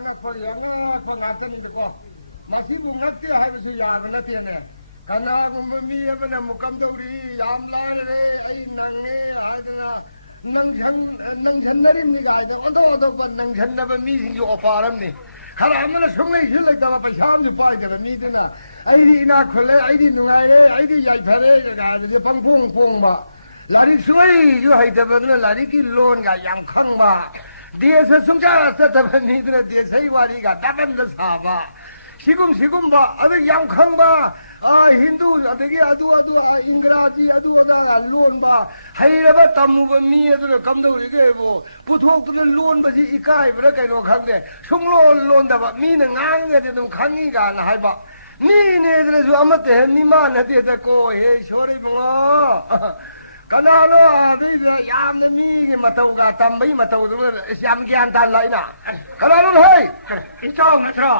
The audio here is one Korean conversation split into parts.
ꯑꯅꯛꯄ ꯌꯥꯝꯅ ꯉꯛꯄ ꯉꯥꯛꯇꯅꯤꯗꯀꯣ ꯃꯁꯤꯕꯨ ꯉꯛꯇꯦ ꯍꯥꯏꯕꯁꯨ ꯌꯥꯕ ꯅꯠꯇꯦꯅꯦ ꯀꯅꯥꯒꯨꯝꯕ ꯃꯤ ꯑꯃꯅ ꯑꯃꯨꯛ ꯀꯝꯗꯧꯔꯤ ꯌꯥꯝ ꯂꯥꯏꯔꯦ ꯑꯩ ꯅꯪꯉꯦ ꯍꯥꯏꯗꯅ ꯅꯪꯁꯟꯅꯔꯤꯕꯅꯤ ꯀꯥꯏꯗ ꯑꯣꯟꯊꯣꯛ ꯑꯣꯟꯊꯣꯛꯄ ꯅꯪꯁꯟꯅꯕ ꯃꯤꯁꯤꯡꯁꯨ ꯑꯣꯄꯥꯔꯝꯅꯤ ꯈꯔ ꯑꯃꯅ ꯁꯨꯡꯂꯩꯁꯨ ꯂꯩꯇꯕ ꯄꯩꯁꯥ ꯑꯃꯁꯨ ꯄꯥꯏꯗꯕ ꯃꯤꯗꯨꯅ ꯑꯩꯗꯤ ꯏꯅꯥꯛ ꯈꯨꯜꯂꯦ ꯑꯩꯗꯤ ꯅꯨꯡꯉꯥꯏꯔꯦ ꯑꯩꯗꯤ ꯌꯥꯏꯐꯔꯦ ꯀꯥꯏꯗꯗꯤ ꯄꯪꯄꯣꯡ ꯄꯣꯡꯕ ꯂꯥꯏꯔꯤꯛ ꯁꯨꯡꯍꯩꯁꯨ ꯍꯩꯇꯕꯗꯨꯅ ꯂꯥꯏꯔꯤꯛꯀꯤ ꯂꯣꯟꯒ ꯌꯥꯝ ꯈꯪꯕ ꯗꯦꯁ ꯁꯨꯡꯆꯠ ꯆꯠꯇꯕ ꯃꯤꯗꯨꯅ ꯗꯦꯁꯩ ꯋꯥꯔꯤꯒ ꯗꯕꯟꯗ ꯁꯥꯕ ꯁꯤꯒꯨꯝꯕ ꯑꯗꯨ ꯌꯥꯝ ꯈꯪꯕ ꯍꯤꯟꯗꯨ ꯑꯗꯒꯤ ꯑꯗꯨ ꯏꯪꯒ꯭ꯔꯥꯖꯤ ꯑꯗꯨ ꯑꯗꯥ ꯂꯣꯟꯕ ꯍꯩꯔꯕ ꯇꯝꯃꯨꯕ ꯃꯤ ꯑꯗꯨꯅ ꯀꯝꯗꯧꯔꯤꯒꯦꯕꯨ ꯄꯨꯊꯣꯛꯇꯨꯅ ꯂꯣꯟꯕꯁꯤ ꯏꯀꯥꯏꯕ꯭ꯔꯥ ꯀꯩꯅꯣ ꯈꯪꯗꯦ ꯂꯣꯟꯗꯕ ꯃꯤꯅ ꯉꯥꯡꯉꯒꯗꯤ ꯑꯗꯨꯝ ꯈꯪꯉꯤ ꯀꯥꯏꯅ ꯍꯥꯏꯕ ꯃꯤꯅꯦꯗꯅꯁꯨ ꯑꯃꯠꯇ ꯍꯦꯛ ꯃꯤꯃꯥꯟ ꯅꯠꯇꯦꯗꯀꯣ ꯍꯦ ꯏꯁꯣꯔ ꯏꯕꯨꯡꯉꯣ ꯀꯅꯥꯅꯣ ꯑꯗꯨꯏꯗ ꯌꯥꯝꯅ ꯃꯤꯒꯤ ꯃꯇꯧꯒ ꯇꯝꯕꯒꯤ ꯃꯇꯧꯗꯨꯅ ꯌꯥꯝ ꯒ꯭ꯌꯥꯟ ꯇꯥꯅ ꯀꯅꯥꯅꯣ ꯍꯩ ꯏꯇꯥꯎ ꯅꯠꯇ꯭ꯔꯣ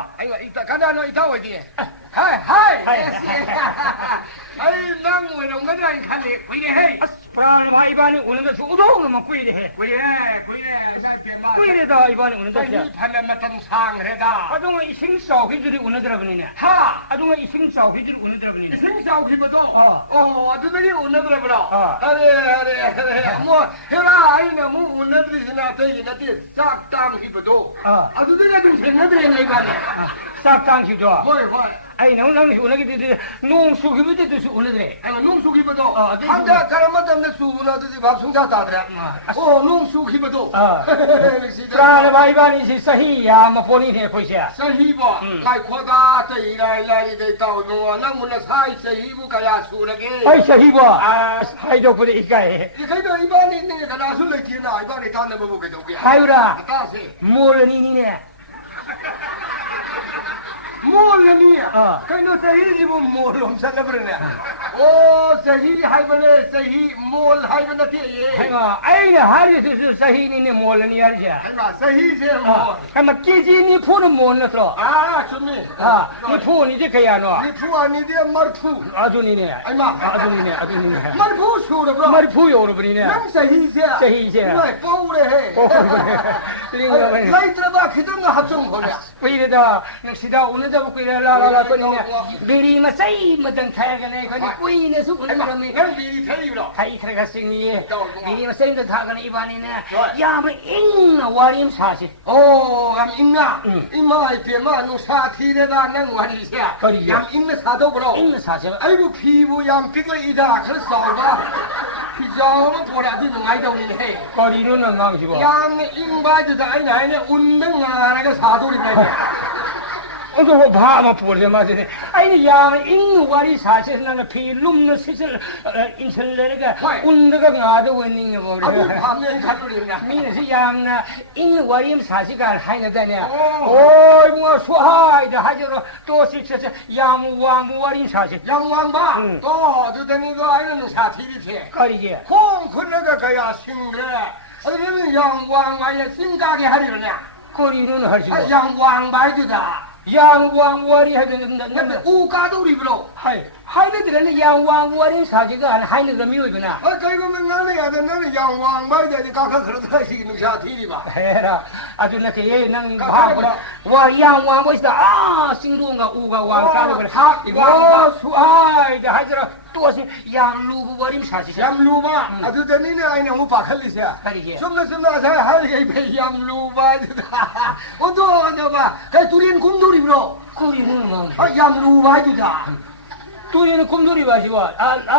ꯀꯅꯥꯅꯣ ꯏꯇꯥꯎ ꯑꯣꯏꯗꯤ ꯍꯥꯏ ꯑꯩ ꯅꯪ ꯑꯣꯏꯔꯝꯒꯗ꯭ꯔꯥ ꯍꯥꯏꯅ ꯈꯜꯂꯤ ꯀꯨꯏꯔꯦꯍꯦ ꯑꯁ ꯄ꯭ꯔꯥꯟꯕ ꯏꯕꯥꯅꯤ ꯎꯅꯗꯁꯨ ꯎꯗꯣꯡꯅꯃꯛ ꯀꯨꯏꯔꯦꯍꯦ ꯀꯨꯏꯔꯦꯗ ꯏꯕꯥꯅꯤ ꯎꯅꯗꯁꯦ ꯐꯅ ꯃꯇꯝ ꯁꯥꯡꯈ꯭ꯔꯦꯗ ꯑꯗꯨꯒ ꯏꯁꯤꯡ ꯆꯥꯎꯈꯤꯕꯗꯨꯗꯤ ꯎꯅꯗ꯭ꯔꯕꯅꯤꯅꯦ ꯑꯗꯨꯒ ꯏꯁꯤꯡ ꯆꯥꯎꯈꯤꯕꯗꯨꯗꯤ ꯎꯅꯗ꯭ꯔꯕꯅꯤꯅꯦ ꯏꯁꯤꯡ ꯆꯥꯎꯈꯤꯕꯗꯣ ꯑꯣ ꯑꯗꯨꯗꯒꯤ ꯎꯅꯗ꯭ꯔꯕ꯭ꯔꯣ ꯑꯔꯦ ꯑꯃꯨꯛ ꯍꯦꯔꯥ ꯑꯩꯅ ꯑꯃꯨꯛ ꯎꯅꯗ꯭ꯔꯤꯁꯤꯅ ꯑꯇꯩꯒꯤ ꯅꯠꯇꯦ ꯆꯥꯛ ꯇꯥꯡꯈꯤꯕꯗꯣ ꯑꯗꯨꯗꯒꯤ ꯑꯗꯨꯝ ꯊꯦꯡꯅꯗ꯭ꯔꯦꯅ ꯏꯕꯥꯅꯤ ꯆꯥꯛ ꯇꯥꯡꯈꯤꯕꯗꯣ ꯍꯣꯏ ꯑꯩ ꯅꯪꯁꯨ ꯎꯅꯈꯤꯗꯨꯗꯤ ꯅꯣꯡ ꯆꯨꯈꯤꯕꯗꯨꯁꯨ ꯎꯅꯗ꯭ꯔꯦ ꯅꯣꯡ ꯆꯨꯈꯤꯕꯗꯣ ꯍꯟꯗꯛ ꯀꯔꯝꯕ ꯃꯇꯝꯗ ꯆꯨꯕꯅꯣ ꯑꯗꯨꯗꯤ ꯚꯥꯞ ꯁꯨꯡꯁꯥ ꯇꯥꯗ꯭ꯔꯦ ꯑꯣ ꯅꯣꯡ ꯆꯨꯈꯤꯕꯗꯣ ꯄ꯭ꯔꯥꯟꯕ ꯏꯕꯥꯅꯤꯁꯤ ꯆꯍꯤ ꯌꯥꯝꯕ ꯄꯣꯠꯅꯤꯅꯦ ꯑꯩꯈꯣꯏꯁꯦ ꯆꯍꯤꯕꯣ ꯉꯥꯏꯈꯣꯗ ꯆꯍꯤ ꯂꯥꯏꯔꯤꯗꯩ ꯇꯧꯅꯨ ꯅꯪꯕꯨ ꯅꯁꯥꯏ ꯆꯍꯤꯕꯨ ꯀꯌꯥ ꯁꯨꯔꯒꯦ ꯑꯩ ꯆꯍꯤꯕꯣ ꯍꯥꯏꯗꯣꯛꯄꯗ ꯏꯀꯥꯏ ꯀꯩꯅꯣ ꯏꯕꯥꯅꯤ ꯀꯅꯥꯁꯨ ꯂꯩꯇꯦꯅ ꯏꯕꯥꯅꯤ ꯇꯥꯟꯅꯕꯕꯨ ꯀꯩꯗꯧꯒꯦ ꯍꯥꯏꯌꯨꯔꯥ ꯇꯥꯁꯦ ꯃꯣꯜ ꯑꯅꯤꯅꯤꯅꯦ ꯃꯣꯜꯅꯤ ꯀꯩꯅꯣ ꯆꯍꯤꯁꯤꯕꯨ ꯃꯣꯜꯂꯣꯝ ꯆꯠꯂꯕ꯭ꯔꯅꯦ ꯑꯣ ꯆꯍꯤ ꯍꯥꯏꯕꯅꯦ ꯆꯍꯤ ꯃꯣꯜ ꯍꯥꯏꯕ ꯅꯠꯇꯦ ꯑꯩꯅ ꯍꯥꯏꯔꯤꯁꯤꯁꯨ ꯆꯍꯤꯅꯤꯅꯦ ꯃꯣꯜ ꯑꯅꯤ ꯍꯥꯏꯔꯤꯁꯦ ꯆꯍꯤꯁꯦ ꯃꯣꯜ ꯀꯦꯖꯤ ꯅꯤꯐꯨꯅ ꯃꯣꯜ ꯅꯠꯇ꯭ꯔꯣ ꯆꯨꯝꯃꯤ ꯅꯤꯐꯨ ꯑꯅꯤꯗꯤ ꯀꯌꯥꯅꯣ ꯅꯤꯐꯨ ꯑꯅꯤꯗꯤ ꯃꯔꯐꯨ ꯑꯗꯨꯅꯤꯅꯦ ꯑꯗꯨꯅꯤꯅꯦ ꯃꯔꯐꯨ ꯁꯨꯔꯕ꯭ꯔꯣ ꯃꯔꯐꯨ ꯌꯧꯔꯕꯅꯤꯅꯦ ꯅꯪ ꯆꯍꯤꯁꯦ ꯄꯧꯔꯦꯍꯦ ꯂꯩꯇ꯭ꯔꯕ ꯈꯤꯇꯪ ꯍꯥꯞꯆꯤꯟꯈꯣꯅꯦ ꯀꯨꯏꯔꯦꯗ ꯅꯨꯡꯁꯤꯗ ꯎꯅꯗꯕ ꯀꯨꯏꯔꯦ ꯂꯥꯛꯄꯅꯤꯅꯦ ꯕꯤꯔꯤ ꯃꯆꯩ ꯑꯃꯇꯪ ꯊꯥꯒꯅꯦ ꯑꯩꯈꯣꯏꯗꯤ ꯀꯨꯏꯅꯁꯨ ꯎꯅꯔꯝꯃꯤ ꯅꯪ ꯕꯤꯔꯤ ꯊꯛꯏꯕ꯭ꯔോ ꯊꯛꯏ ꯈꯔ ꯆꯤꯡꯉꯤꯌꯦ ꯕꯤꯔꯤ ꯃꯆꯩ ꯑꯃꯇꯪ ꯊꯥꯒꯅꯤ ꯏꯕꯥꯅꯤꯅꯦ ꯌꯥꯝꯅ ꯏꯪꯅ ꯋꯥꯔꯤ ꯑꯃ ꯁꯥꯁꯤ ꯑꯣ ꯌꯥꯝ ꯏꯪꯅ ꯏꯃꯥ ꯏꯄꯦꯝꯃ ꯅꯨꯡꯁꯥ ꯊꯤꯔꯦꯗ ꯅꯪ ꯋꯥꯔꯤꯁꯦ ꯌꯥꯝ ꯏꯪꯅ ꯁꯥꯗꯧꯕ꯭ꯔꯣ ꯏꯪꯅ ꯁꯥꯁꯦꯕ ꯑꯩꯕꯨ ꯐꯤꯕꯨ ꯌꯥꯝ ꯄꯤꯛꯂꯛꯏꯗ ꯈꯔ ꯆꯥꯎꯕ ꯐꯤꯖꯥꯎ ꯑꯃ ꯄꯣꯔꯛꯑꯗꯤ ꯅꯨꯡꯉꯥꯏꯗꯧꯅꯤꯅꯦ ꯀꯔꯤꯅꯣ ꯅꯪ ꯉꯥꯡꯁꯤꯕꯣ ꯌꯥꯝꯅ ꯏꯪꯕ ꯍꯥꯏꯗꯨꯗ ꯑꯩꯅ ꯍꯥꯏꯅ ꯎꯟꯗ ꯉꯥꯔꯒ ꯁꯥꯗꯧꯔꯤꯕꯅꯦ ꯑꯗꯨꯕꯨ ꯚꯥ ꯑꯃ ꯄꯨꯔꯁꯦ ꯃꯥꯁꯤꯅꯦ ꯑꯩꯅ ꯌꯥꯝꯅ ꯏꯪꯅ ꯋꯥꯔꯤꯁꯥꯁꯦ ꯅꯪꯅ ꯐꯤ ꯂꯨꯝꯅ ꯏꯟꯁꯤꯜꯂꯔꯒ ꯎꯟꯗꯒ ꯉꯥꯗ ꯑꯣꯏꯅꯤꯡꯉꯕ ꯃꯤꯅꯁꯨ ꯌꯥꯝꯅ ꯏꯪꯅ ꯋꯥꯔꯤ ꯑꯃ ꯁꯥꯁꯤ ꯀꯥꯏꯅ ꯍꯥꯏꯅꯗꯥꯏꯅꯦ ꯑꯣ 이봉아 수하이다 하지로 또 식사세 양왕 와린 사세 양왕바 또 어두더니고 아이는 사티리세 거리게 홍 군내가 가야 싱그래 어디면 양왕 와야 싱가게 하리로냐 거리는 하시고 양왕 말주다 양왕 와리 하던 근데 우가도리 불어 하이들은 양왕 와린 사제가 하이는 거 미워이구나 그리고 나는 야는 나는 양왕 말자니 까까 그러다 이는 사티리바 해라 아주 나게 얘는 바보라 와 양왕 멋있다 싱루가 우가 왕사는 걸 이거 수하이다 하지로 또시 양루부 와림 사제 양루바 아주더니네 아이는 못 바칼리세 좀더 하이게 양루바 어도 안겨봐 둘이는 곰돌이 불어 꾸리는 양루바 주다 둘이는 곰돌이 마시고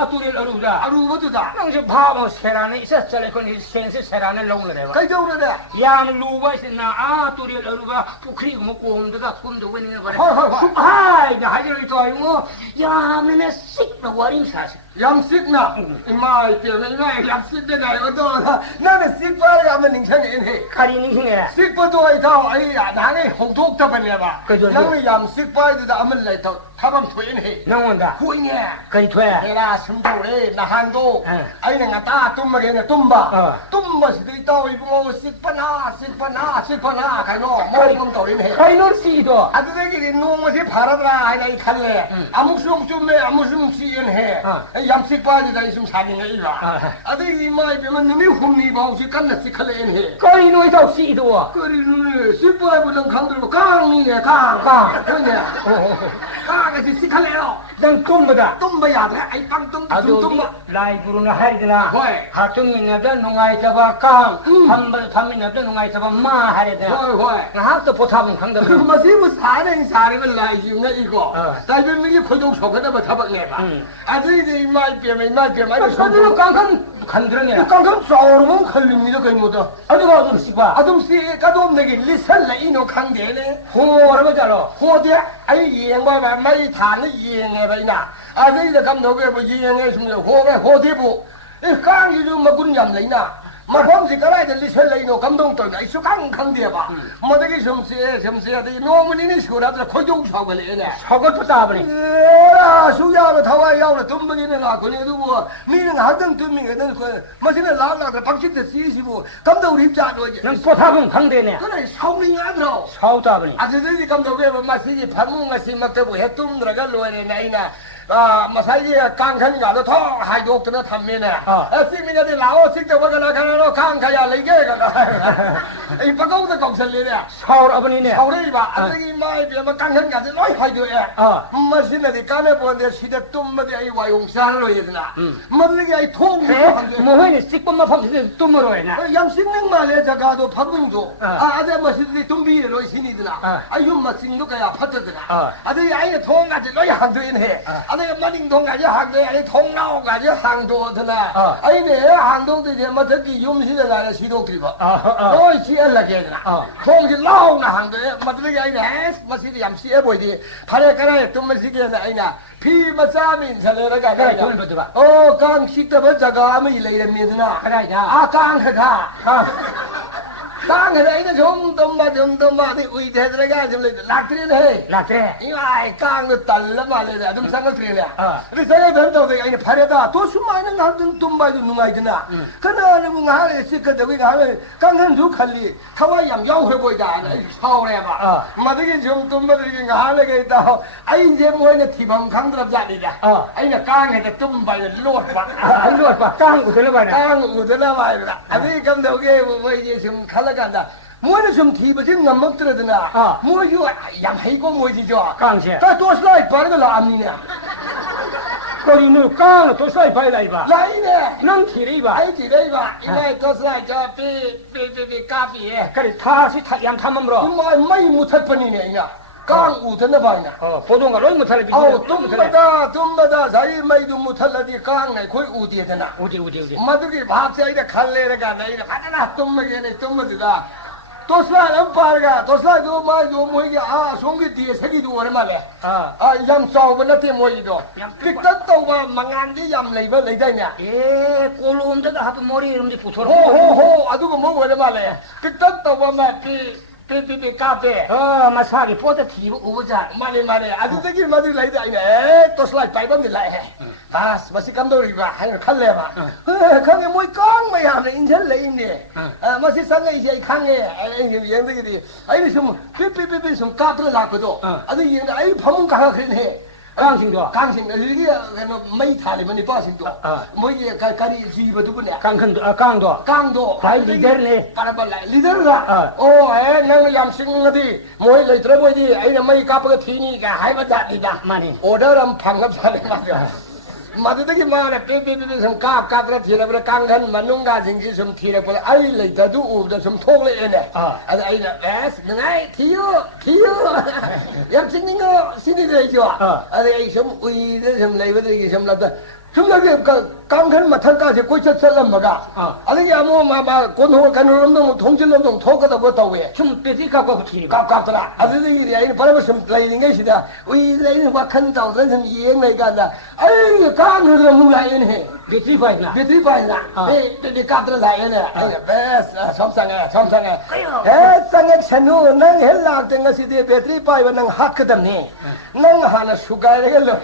둘이 어루다 아루버도다 넌저 바보 세라네 있었잖아 그 센스 세라네 롱을 그저우래 양 루바시나 둘이 어루가 부크리 뭐 곰도가 곰도 왜는 거래 하이 하지를 또 아이고 야는 식나 와림 사시 양식나 이마 이때는 양식대가 어도 나는 식바를 하면 닝생이네 가리 닝생해 식바도 아이다 아이야 나는 홍독다 버려봐 나는 양식바에도 아무 레터 타밤 토이네 나온다 후이네 거의 돼 내가 숨도래 나한도 아이는 나다 tum마게네 tum바시도 있다 이거 식바나 가노 뭐좀 돌이네 가이노 씨도 아들에게 농어시 바라더라 아이나 이 칼래 아무 좀 아무 좀 시연해 얌식 빠지다 좀 사는 이가 아들이 마이 배면 놈이 hum니 바우시 깐나 시칼레 해 거리 노이도 씨도 그리는 시빠이보는 강들고 강이네 강 그냥 강이 시칼레요 난 똥보다 똥바야 아이 빵똥 똥바 라이브로나 하리드나 호이 하통이나다 농아이 잡아 깡 한번 밤이나다 농아이 잡아 마 하리드나 호이 하도 보탑은 강다 그 맛이 뭐 사는 라이지가 이거 라이브는 이게 고정 속에다 뭐 잡아내봐 아들이 마이 빼면 그들은 깡큰 간드러냐 깡큰 싸우면 걸립니다 그 뭐다 어디가 어디 씨바 아동씨 가도 내게 리설레 이노 강대네 호라고 잘어 호대 아이 이행과 마이 다는 이행해 봐이나 아들이 감독에 뭐 이행해 주면 호대부 깡이 좀 먹군 냠래나 마범지 가라야 리설레 이노 감동도 이수 강대봐 뭐되게 점세야 돼 노문이니 쇼라들 고정 속을래네 저것도 따버리 에라 수야로 타와야로 덤버기는 나고네도 뭐 미는 하던 덤밍에는 그 마시는 라라가 방식대 시시고 감독 입자도 난 보탑은 강대네 그래 사우링 아들어 사우 따버리 아저들이 감독에 뭐 마시지 반문마시 막대고 해ตุ้m 들어가 로에네 나이나 마사지 깡칸 가도 더 하이독드나 탐미네 시민들이 라오 식대고 가나가나로 깡카야 레게가 이 바가우도 검설리네 사우 아버니네 사우리 봐 아저기 마이 비면 깡칸 가지 로이 하이도에 마시는데 까네 보는데 시대 ตุ้머리 아이 와용사로 해드나 머리가 아이 통한데 뭐해니 식범마 팜시 뚜머로 해나 양식능 말에 저가도 밥문도 아재 마시들이 ตุ้비로 신이드나 아유 마싱도 가야 파트드나 아저기 아이 통가지 로이 한도인해 아내가 마닝 동가지 항도에 아니 통나오가지 항도드나 아니 내 항도도 이제 뭐 듣기 юм시대 나라 시도끼고 너희 지엘라게 되나 통지 라오나 항도에 마들이 아니네 마시디 얌시에 보이디 발에 가라에 tum마시게 아니나 피 마사민 살레라가 그래 돈 받아 강 식대버 자가 아무 일레이래 미드나 그래야 깡하가 깡하가 좀 덤마디 의대들어가 좀 락드리네 락드레 이와이 깡도 달라 말이야 좀 생각드리네 그래서 변도도 아니 발에다 또 수많은 한등 덤바도 누가이드나 그나는 뭔가 시커도 그가 깡한 두 칼리 타와양 양회 보이다 사오래 봐 마드게 좀 덤바들이 가하게 있다 아이 이제 뭐네 티방 강드랍자리다 아이가 깡에다 덤바에 롯봐 롯봐 깡 우들어 봐라 깡 우들어 봐라 아니 감독에 뭐 이제 좀 갈라간다 뭐는 좀 뒤버지 못 들어드나 뭐요 양해고 뭐지죠 깡시 또 슬라이 빠르가 안니냐 거리는 깡또 써이 봐라 이봐 라이네 넌 티레 이봐 아이 티레 이봐 이거 또 슬라이 삐 까비에 그래 다시 양 탐험으로 마이 못할 뻔이네 이냐 깡 우드나 봐이냐 보동가 로이 못할 비 tum마다 자이 마이도 못할라디 깡네 거의 우디에 되나 우디 마두기 밥자이다 칼레라가 나이다 하나 tum마게네 tum마디다 도슬라는 빠르가 도슬라도 마요 뭐이게 송기 뒤에 색이도 오랜만에 얌 싸우고 나한테 뭐이도 빅떴다고 망한데 얌 레이버 레이다냐 꼴롬데가 하도 머리 이름도 붙어라 호호호 아두고 뭐 오랜만에 빅떴다고 삐 까베 마사기 뽀대 티고 오자 말해 아두들이 마들 레이다 아니네 도슬라 빠이범이 라해 바스 마시 감독이가 하여 칼레마 강에 뭐 깡만 하네 인천 레인네 마시 상에 이제 강에 얘네들이 아이 좀 삐삐삐삐 좀 까불어 놨거든 아주 얘네 아이 파문 가가 그러네 강신도 이게 mấy thải mà đi qua xin tuổi mấy cái gì mà tôi quên 강도 phải leader lại leader ra năng làm sinh đi mỗi lời tới mỗi đi ấy là mấy cái thi ni cả hai bắt đạt đi đã order làm phẳng làm sao để mà tôi thấy mà là cái some cáp ra thì là cái căng hơn mà nung ra chính some thì là cái ấy lời tới đủ rồi some thô lại này ấy là này thiếu em xin đi ngô xin đi đây chưa ấy some uy đấy some lấy với cái some là chúng ta cái căng hơn mà thân cao thì quay chất lắm mà cả ấy cái mà quân hộ cái nó nó thống trị nó thô cái đó có tàu về 좀 삐지 갖고 붙이니 cáp ra ấy cái ấy phải là some lấy những cái gì đó uy lấy nó qua khăn tàu dẫn some gì này cái là ấy căng hơn là muốn lại này 삐지 봐이나 삐지 봐이나 삐 cáp ra lại này best xong sang sang chanu nang hella tenga si de 삐지 봐이 nang hak kadam ni nang hana sugar cái rồi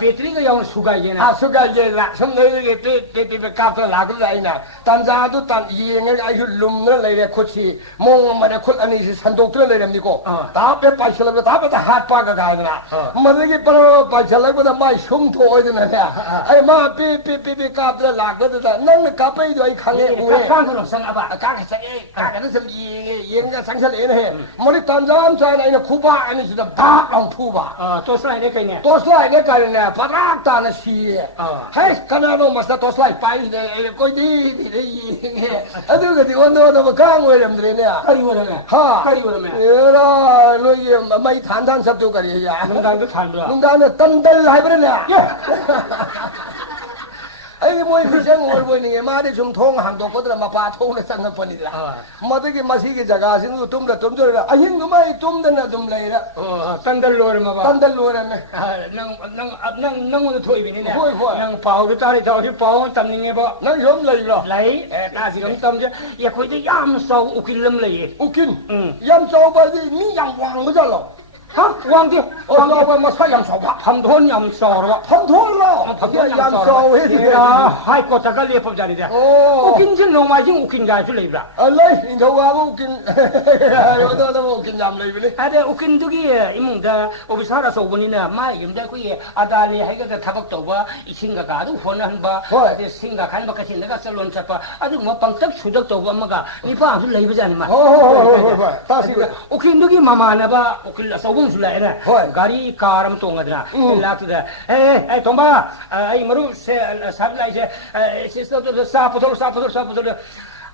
배터리가 영 수가 이제나 sugar je la som ำเลยเตไปกาบตลาดก็ได้นะตันจาตุตันยีงไอ้ชุดลุมนั่นเลยเนี่ยคุดชีมองมาเนี่ยคุดอันนี้สิสันตุกเลยเนี่ยก็ตาไปไปเฉลยตาไปหาดปากกันนะมันเลยไปไปเฉลยก็ไม่ชุ่มถอยนะเนี่ยไอ้มาปีกาบตลาดก็ได้นั่งกาบไปด้วยขังเอง ข้างถนนสังอาบะ กางเสกกางนั้นสมยีงจะสังเสลเนี่ยมันตันจามใจในคูบ้าอันนี้สุดบ้าลองทูบ้าตัวสไลด์ได้ไงเนี่ยตัวสไลด์เนี่ยกันเนี่ยปรากฏนะชีเฮ้ยขนาดเรามาสตัวสไลด์ไปเนี่ยก็ดีเนี่ยอันนี้ก็ที่วันนั้นเราข้างไว้เรื่องนี้เนี่ยใครอยู่ตรงไหนฮะใครอยู่ตรงไหนลุยไม่ทานสับตัวกันเลยลุงดันก็ทานด้วยลุงดันเนี่ยตันเดลหายไปเลยไอ้มวยพิเศษมวยนี่มาได้ชมทงห่างตัวก็จะมาปาทงในสังกัดปนิดละมาตะกี้มาสิกี้จักรสินดูตุ้มจุดละไอ้หิ้งก็ไม่ตุ้มเดินตุ้มเลยละตันเดลโลร์มาบ้าตันเดลโลร์เนี่ยนั่งมันถอยไปนี่เนี่ยนั่งเป่าที่ตาที่เจ้าที่เป่าตำยังไงบ่นั่งชมเลยหรอไหลตาสิกำตำจะอย่าคุยจะย่ำเสาอุกินลำเลยอุกินยำเสาไปดิมียำวางไม่ใช่หรอฮะวางที่วางเอาไปมาใช้ยำสอบทำทนยำสอบวะทำทนแล้วทำยำสอบเฮ้ยให้กดจักรเลียบผมจะนี่เดียวอุกินฉันลงมาจึงอุกินได้ชุดเลยละอะไรอินทวาอุกินเราต้องอุกินยำเลยไปเลยแต่อุกินทุกี้อิมุงแต่อุปสรรคส่วนนี้เนี่ยไม่ยังได้คุยอาดาลีให้ก็จะทับตัวว่าอิชิงกับการทุกคนนั้นบ่แต่สิงกับขันบักชินแล้วก็สลอนจับว่าอาจจะมาปังตักชุดตัวว่ามันก็นี่ป้าชุดเลยไปจันมาโอ้ตาสิอุกินทุกี้มาเนี่ยบ่อุกินสาวบุ้งสุดเลยนะगाड़ी कार हम तोंगा देना लाख दे ए तोंबा आई मरु से सब लाई से तो सापुथोर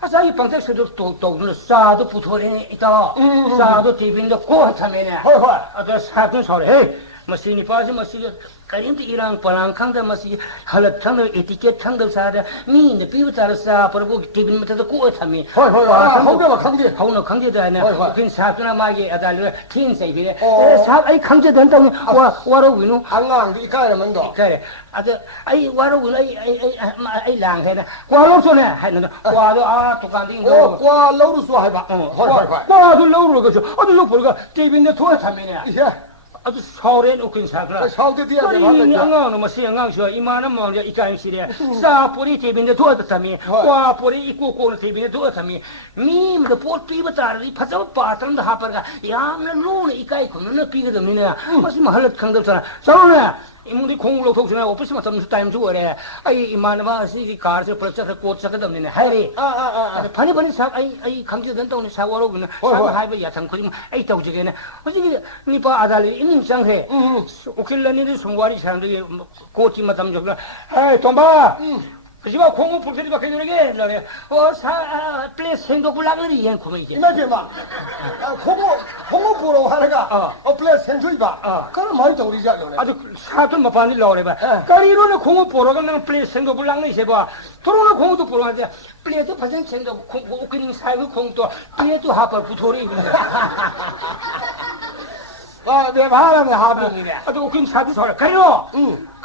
असा ये पंक्ति से तो सादो पुथोरे इता सादो टीबिन दो को थमेने होय होय अतो सातुन सौरे हे मसीनी पास मसी करिंत इरांग परांग खांग मसी हलत खांग एटिकेट खांग सादा मी ने पीव तार सा परबो टीबिन मत तो को थमे होय होय होगे वा खांगे होनो खांगे दाने किन सातुना मागे अदाल थीन से बिरे साब आई खांगे दन तो वारो विनु अंगांग दी काय मन दो काय अद आई वारो विनु आई लांग है ना क्वा लो सोने है ना क्वा दो आ दुकान दी ओ क्वा लो रु सो है बा होय होय क्वा दो लो रु को अदु लो परगा टीबिन ने थो थमे ने 아주 서울에 웃긴 사그라. 서울대디야. 우리 안강은 뭐 시안강시와 이만한 마음이 이까임시래. 싸뿌리 대빈데 도와줬다미. 과뿌리 입고 고는 대빈데 도와줬다미. 미미도 볼 삐부따리 파자 빠트름도 하퍼가 야나 로네 이까이 코는 삐거든요. 무슨 뭐 할럿 강들잖아. 저는 이문이 공으로 독신에 오피스만 점수 타임 주어래. 아이 이만한 시기 가르쳐 프로젝트 고쳐거든요. 하리. 파니 사 아이 강제된 돈이 사고로 그는 사고 하이브 야창 그림 에이 도지게네. 어디 니빠 아달리 인상해. 오킬라니리 송와리 사람들이 고티 마담 저거. 에이 돈바. 그지마 공부 불편이 밖에 노래게 너네 플레이스 행동 라그리 이행 구매 이제 이마지 마 공부 보러 하다가 플레이스 행동이 봐 그럼 많이 떠오르지 너네 아주 사돈 뭐 반일 나오래 봐 까리로는 공부 보러 가면 플레이스 행동 불랑네 이제 봐 들어오는 공부도 보러 가는데 플레이스 파생 행동 오크닝 사이브 공도 플레이도 하버 부토리 내 바람에 하병이네 아주 오크닝 사이브 소리 가요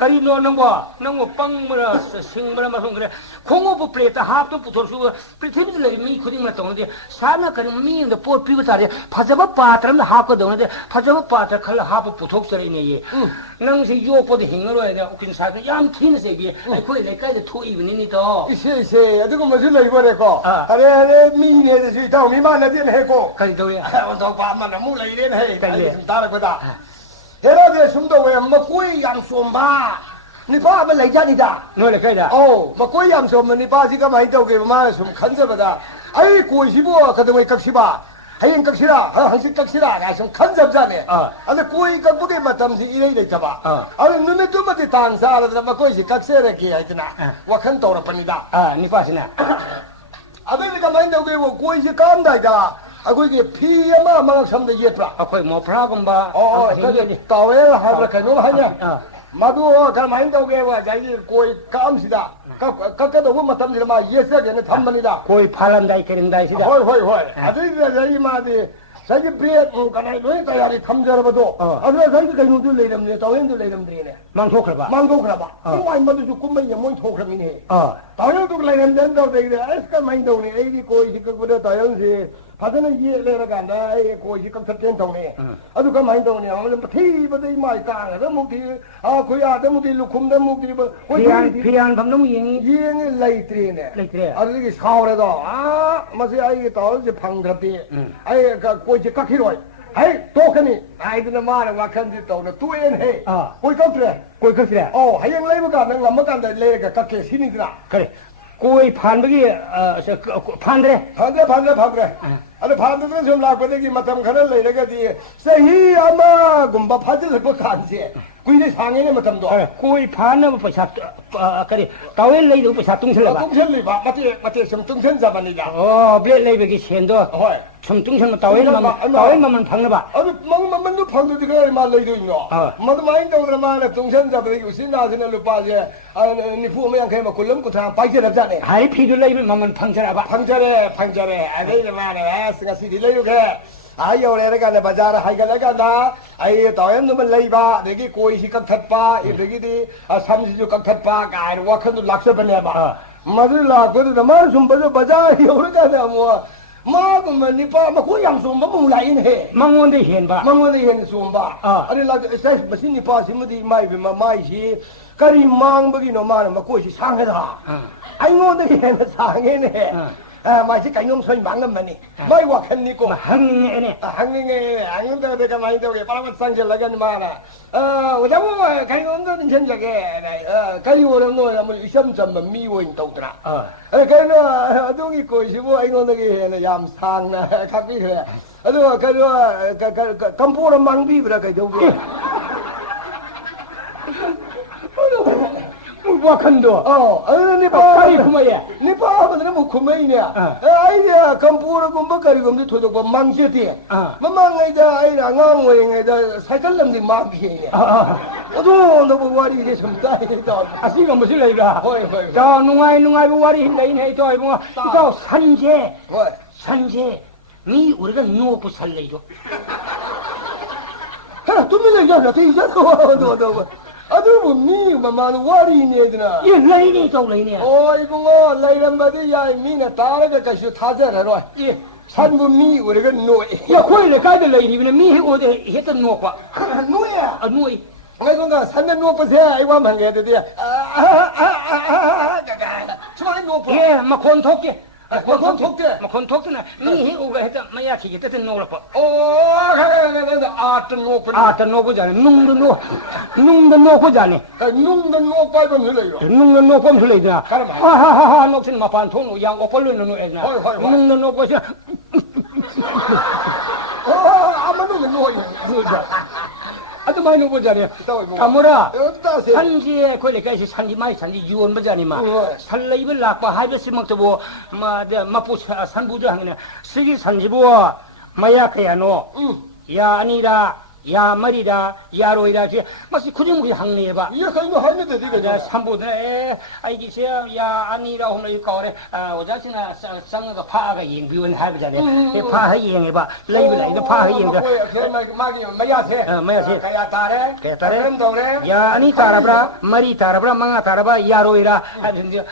가리 너 너무 빵 뭐라 생뭐라 무슨 그래 공업부 플레이트 합도 붙어서 프리티비들 미 그림을 떠는데 사나 그런 미인데 볼 비비다리 파자바 파트는 합고 되는데 파자바 파트 칼 합부 붙어서리네 능시 요포도 행으로 해야 웃긴 사람 양 튀는세 비 거기 내까지 토이브니니도 이세 어디고 무슨 일 이거래고 아래 미인에 저 다 미만하게 해고 가리도야 너 봐만 몰라 이래는 해 좀 따라거다 헤라데 숨도 왜 먹고이 양솜바 니빠 뭐 레자니다 너래 가이다 먹고이 양솜 니빠 지가 많이 떠게 마나 좀 간접하다 아이 고시보 그다음에 깍시바 하인 깍시라 한식 깍시라 나좀 간접자네 아니 고이 깍부대 마담시 이래 있다봐 아니 눈에 뚜마디 단사라다 먹고이 깍세레게 하이드나 와칸 떠라 빠니다 니빠시나 아베리가 많이 떠게 고이 깜다이다 아고이게 피야마 망학 삼대 예프라 아코이 뭐 프라금바 그게 따웨 하브라 카노 하냐 마도 잘 많이 떠게 와 자기 고이 깜시다 각각도 뭐 마탐지라 마 예스게는 탐만이다 고이 팔란다이 그린다이시다 호이 아들이가 자기 마디 자기 비에 가나이 노에 따야리 탐자라봐도 아들 자기 가이노들 내름네 따웨인들 내름들이네 망토크라봐 이거 임마도 조금만 영문 토크라미네 따웨인도 내름 된다고 되게 에스카 많이 떠오네 에이 고이 시끄거워 따연시 ꯐꯖꯅ ꯌꯦꯠꯂꯦꯔꯀꯥꯟꯗ ꯑꯩ ꯀꯣꯏꯁꯤ ꯀꯛꯊꯠꯀꯦꯅ ꯇꯧꯅꯤ ꯑꯗꯨ ꯀꯃꯥꯏꯅ ꯇꯧꯅꯤ ꯊꯤꯕꯗꯩ ꯃꯥꯏ ꯀꯥꯡꯉꯗ ꯑꯃꯨꯛ ꯊꯤ ꯈꯨꯌꯥꯗ ꯑꯃꯨꯛ ꯊꯤ ꯂꯨꯈꯨꯝꯗ ꯑꯃꯨꯛ ꯊꯤ ꯐꯤꯌꯥꯟꯐꯝꯗ ꯑꯃꯨꯛ ꯌꯦꯡꯉꯤ ꯂꯩꯇ꯭ꯔꯦꯅꯦ ꯂꯩꯇ꯭ꯔꯦ ꯑꯗꯨꯗꯒꯤ ꯁꯥꯎꯔꯦꯗꯣ ꯃꯁꯤ ꯑꯩꯒꯤ ꯇꯧꯔꯁꯦ ꯐꯪꯗ꯭ꯔꯗꯤ ꯑꯩ ꯀꯣꯏꯁꯤ ꯀꯛꯈꯤꯔꯣꯏ ꯍꯩ ꯇꯣꯛꯀꯅꯤ ꯍꯥꯏꯗꯅ ꯃꯥꯅ ꯋꯥꯈꯜꯁꯤ ꯇꯧꯅ ꯇꯣꯛꯑꯦꯅ ꯀꯣꯏ ꯀꯛꯇ꯭ꯔꯦ ꯍꯌꯦꯡ ꯂꯩꯕ ꯀꯥꯟꯗ ꯉꯝꯃ ꯀꯥꯟꯗ ꯂꯩꯔꯒ ꯀꯛꯀꯦ ꯁꯤꯅꯤꯗꯅ ꯀꯔꯤ ꯀꯣꯏ ꯐꯥꯟꯕꯒꯤ ꯐꯥꯟꯗ꯭ꯔꯦ ꯑꯗꯣ ꯐꯥꯟꯗꯨꯅ ꯁꯨꯝ ꯂꯥꯛꯄꯗꯒꯤ ꯃꯇꯝ ꯈꯔ ꯂꯩꯔꯒꯗꯤ ꯆꯍꯤ ꯑꯃꯒꯨꯝꯕ ꯐꯥꯖꯤꯜꯂꯛꯄ ꯀꯥꯟꯁꯦ ꯀꯨꯏꯅ ꯁꯥꯡꯉꯦꯅꯦ ꯃꯇꯝꯗꯣ ꯀꯣꯏ ꯐꯥꯅꯕ ꯄꯩꯁꯥ ꯀꯔꯤ ꯇꯥꯋꯦꯜ ꯂꯩꯗꯧ ꯄꯩꯁꯥ ꯇꯨꯡꯁꯤꯜꯂꯤꯕ ꯃꯇꯦꯛ ꯁꯨꯝ ꯇꯨꯡꯁꯤꯟꯖꯕꯅꯤꯗ ꯕ꯭ꯂꯦꯠ ꯂꯩꯕꯒꯤ ꯁꯦꯟꯗꯣ ꯍꯣꯏ ꯁꯨꯝ ꯇꯨꯡꯁꯤꯟꯕ ꯇꯥꯋꯦꯜ ꯃꯃꯜ ꯐꯪꯅꯕ ꯑꯗꯨ ꯃꯃꯜꯗꯨ ꯐꯪꯗ꯭ꯔꯗꯤ ꯀꯔꯤ ꯃꯥ ꯂꯩꯗꯣꯏꯅꯣ ꯃꯗꯨꯃꯥꯏꯅ ꯇꯧꯗꯅ ꯃꯥꯅ ꯇꯨꯡꯁꯤꯟꯖꯕꯗꯒꯤ ꯎꯆꯤꯟꯅꯥꯁꯤꯅ ꯂꯨꯄꯥꯁꯦ 90 ꯀꯨꯜ ꯑꯃ 30 ꯄꯥꯏꯖꯔꯕꯖꯥꯠꯅꯦ ꯍꯥꯏ ꯐꯤꯗꯨ ꯂꯩꯕ ꯃꯃꯜ ꯐꯪꯖꯔꯦ ꯑꯗꯩꯗ ꯃꯥꯅ ꯉꯁꯤꯗꯤ ꯂꯩꯔꯨꯒꯦ ꯌꯧꯔꯦꯔꯀꯥꯟꯗ ꯕꯖꯥꯔ ꯍꯥꯏꯒꯠꯂꯀꯥꯟꯗ ꯑꯩ ꯇꯥꯋꯦꯜꯗꯨꯃ ꯂꯩꯕ ꯑꯗꯒꯤ ꯀꯣꯏꯁꯤ ꯀꯛꯊꯠꯄ ꯑꯗꯒꯤꯗꯤ ꯁꯝꯁꯤꯁꯨ ꯀꯛꯊꯠꯄ ꯀꯥꯏꯅ ꯋꯥꯈꯜꯗꯨ ꯂꯥꯛꯆꯕꯅꯦꯕ ꯃꯗꯨ ꯂꯥꯛꯄꯗꯨꯗ ꯃꯥꯅ ꯁꯨꯝꯕꯁꯨ ꯕꯖꯥꯔ ꯌꯧꯔꯀꯥꯟꯗ ꯑꯃꯨꯛ ꯃꯥꯒꯨꯝꯕ ꯅꯤꯄꯥ ꯃꯈꯣꯏ ꯌꯥꯝ ꯆꯣꯡꯕ ꯑꯃꯨꯛ ꯂꯥꯛꯏꯅꯦꯍꯦ ꯃꯉꯣꯟꯗ ꯍꯦꯟꯅ ꯆꯣꯡꯕ ꯑꯗꯨ ꯃꯁꯤ ꯅꯤꯄꯥꯁꯤꯃꯗꯤ ꯃꯥꯏꯁꯤ ꯀꯔꯤ ꯃꯥꯡꯕꯒꯤꯅꯣ ꯃꯥꯅ ꯃꯀꯣꯏꯁꯤ ꯁꯥꯡꯒꯗ꯭ꯔꯥ ꯑꯩꯉꯣꯟꯗꯒꯤ ꯍꯦꯟꯅ ꯁꯥꯡꯉꯦꯅꯦ ꯃꯥꯁꯤ ꯀꯩꯅꯣꯝ ꯁꯣꯏ ꯃꯥꯡꯉꯝꯃꯅꯤ ꯃꯥꯏ ꯋꯥꯈꯜꯅꯤꯀꯣ ꯍꯪꯅꯤꯡꯗꯕꯗ ꯀꯃꯥꯏꯅ ꯇꯧꯒꯦ ꯄꯥꯔꯥꯃꯠ ꯆꯪꯁꯤꯜꯂꯒꯅꯤ ꯃꯥꯅ ꯑꯣꯖꯥꯕꯨ ꯀꯩꯅꯣꯝꯗ ꯅꯤꯡꯁꯤꯟꯖꯒꯦ ꯀꯔꯤ ꯑꯣꯏꯔꯝꯅꯣ ꯑꯃ ꯏꯆꯝ ꯆꯝꯕ ꯃꯤ ꯑꯣꯏꯅ ꯇꯧꯗ꯭ꯔꯥ ꯀꯩꯅꯣ ꯑꯗꯨꯒꯤ ꯀꯣꯏꯁꯤꯕꯨ ꯑꯩꯉꯣꯟꯗꯒꯤ ꯍꯦꯟꯅ ꯌꯥꯝ ꯁꯥꯡꯅ ꯈꯥꯛꯄꯤꯈ꯭ꯔꯦ ꯑꯗꯨꯒ ꯀꯩꯅꯣ ꯀꯝꯄꯣꯔ ꯃꯥꯡꯕꯤꯕ꯭ꯔꯥ ꯀꯩꯗꯧꯒꯦ ꯋꯥꯈꯟꯗꯣ ꯑꯗꯨꯅ ꯅꯤꯄꯥ ꯑꯃꯗꯅ ꯑꯃꯨꯛ ꯈꯨꯝꯃꯛꯏꯅꯦ ꯑꯩꯁꯦ ꯀꯝꯄꯣꯔꯒꯨꯝꯕ ꯀꯔꯤꯒꯨꯝꯕꯗꯤ ꯊꯣꯏꯗꯣꯛꯄ ꯃꯥꯡꯖꯗꯦ ꯃꯃꯥꯡꯉꯩꯗ ꯑꯩꯅ ꯑꯉꯥꯡ ꯑꯣꯏꯔꯤꯉꯩꯗ ꯁꯥꯏꯀꯜ ꯑꯃꯗꯤ ꯃꯥꯡꯈꯤꯅꯦ ꯑꯗꯣꯝꯗꯕꯨ ꯋꯥꯔꯤꯁꯦ ꯁꯨꯝ ꯇꯥꯏ ꯑꯁꯤꯒꯨꯝꯕꯁꯨ ꯂꯩꯕ꯭ꯔꯥ ꯍꯣꯏ ꯅꯨꯡꯉꯥꯏꯕ ꯋꯥꯔꯤ ꯂꯩꯅꯦ ꯏꯇꯥꯎ ꯏꯕꯨꯡꯉꯣ ꯏꯇꯥꯎ ꯁꯟꯁꯦ ꯃꯤ ꯎꯔꯒ ꯅꯣꯛꯄ ꯁꯟ ꯂꯩꯗꯣ ꯇꯨꯃꯤꯟ ꯂꯩꯖꯥꯠ ꯑꯗꯨꯕꯨ ꯃꯤ ꯃꯃꯥꯡꯗ ꯋꯥꯔꯤꯅꯦꯗꯅ ꯂꯩꯅꯦ ꯏꯇꯥꯎ ꯂꯩꯅꯦ ꯏꯕꯨꯡꯉꯣ ꯂꯩꯔꯝꯕꯗꯤ ꯌꯥꯏ ꯃꯤꯅ ꯇꯥꯔꯒ ꯀꯩꯁꯨ ꯊꯥꯖꯔꯔꯣꯏ ꯁꯟꯕꯨ ꯃꯤ ꯎꯔꯒ ꯅꯣꯛꯑꯦ ꯑꯩꯈꯣꯏ ꯂꯩꯀꯥꯏꯗ ꯂꯩꯔꯤꯕꯅ ꯃꯤ ꯍꯦꯛ ꯎꯔꯒ ꯍꯦꯛꯇ ꯅꯣꯛꯄ ꯅꯣꯛꯏ ꯉꯥꯏꯈꯣ ꯁꯟꯅ ꯅꯣꯛꯄꯁꯦ ꯑꯩ ꯋꯥ ꯍꯪꯒꯦ ꯑꯗꯨꯗꯤ ꯁꯨꯃꯥꯏꯅ ꯅꯣꯛꯄ ꯃꯈꯣꯟ ꯊꯣꯛꯇꯦ ꯃꯈꯣꯟ ꯊꯣꯛꯇꯅ ꯃꯤ ꯍꯦꯛ ꯎꯔꯒ ꯍꯦꯛꯇ ꯃꯌꯥꯈꯤ ꯍꯦꯛꯇ ꯅꯣꯛꯂꯛꯄ ꯑꯥꯔꯠꯇ ꯅꯣꯛꯄꯖꯥꯠꯅꯤ ꯅꯨꯡꯗ ꯅꯣꯛꯄꯖꯥꯠꯅꯤ ꯅꯨꯡꯗ ꯅꯣꯛꯄ ꯍꯥꯏꯕ ꯑꯃꯁꯨ ꯂꯩꯕ ꯅꯨꯡꯗ ꯅꯣꯛꯄ ꯑꯃꯁꯨ ꯂꯩꯗꯅ ꯅꯣꯛꯁꯤꯟ ꯃꯄꯥꯟ ꯊꯣꯛꯅ ꯌꯥꯝ ꯑꯣꯄꯟ ꯑꯣꯏꯅ ꯅꯣꯛꯑꯦꯗꯅ ꯅꯨꯡꯗ ꯅꯣꯛꯄꯁꯤꯅ ꯃꯅꯨꯡꯗ ꯅꯣꯛꯏ ꯑꯗꯨꯃꯥꯏꯅ ꯅꯣꯛꯄꯖꯥꯠꯅꯤ ꯇꯥꯃꯣꯔꯥ ꯁꯟꯁꯤ ꯑꯩꯈꯣꯏ ꯂꯩꯀꯥꯏꯁꯤ ꯃꯥꯏ ꯁꯟꯁꯤ ꯌꯣꯟꯕꯖꯥꯠꯅꯤ ꯁꯟ ꯂꯩꯕ ꯂꯥꯛꯄ ꯍꯥꯏꯕꯁꯤꯃꯛꯇꯕꯨ ꯃꯄꯨ ꯁꯟꯕꯨꯗ ꯍꯪꯉꯤꯅꯦ ꯁꯤꯒꯤ ꯁꯟꯁꯤꯕꯨ ꯃꯌꯥ ꯀꯌꯥꯅꯣ ꯌꯥ ꯑꯅꯤꯔꯥ 야 말이다 야로이다 마치 그중국이 항내봐 그거 하는데 네가 삼보드네 아이기세 야 아니라 홈나 이거래 오자치나 쌍가 파가 잉비원 하비자네 파하 잉해봐 레이브 라이도 파하 잉가 마기 마야세 kaya tare 야 아니 타라브라 마리 타라브라 망아 타라바 야로이라 하든지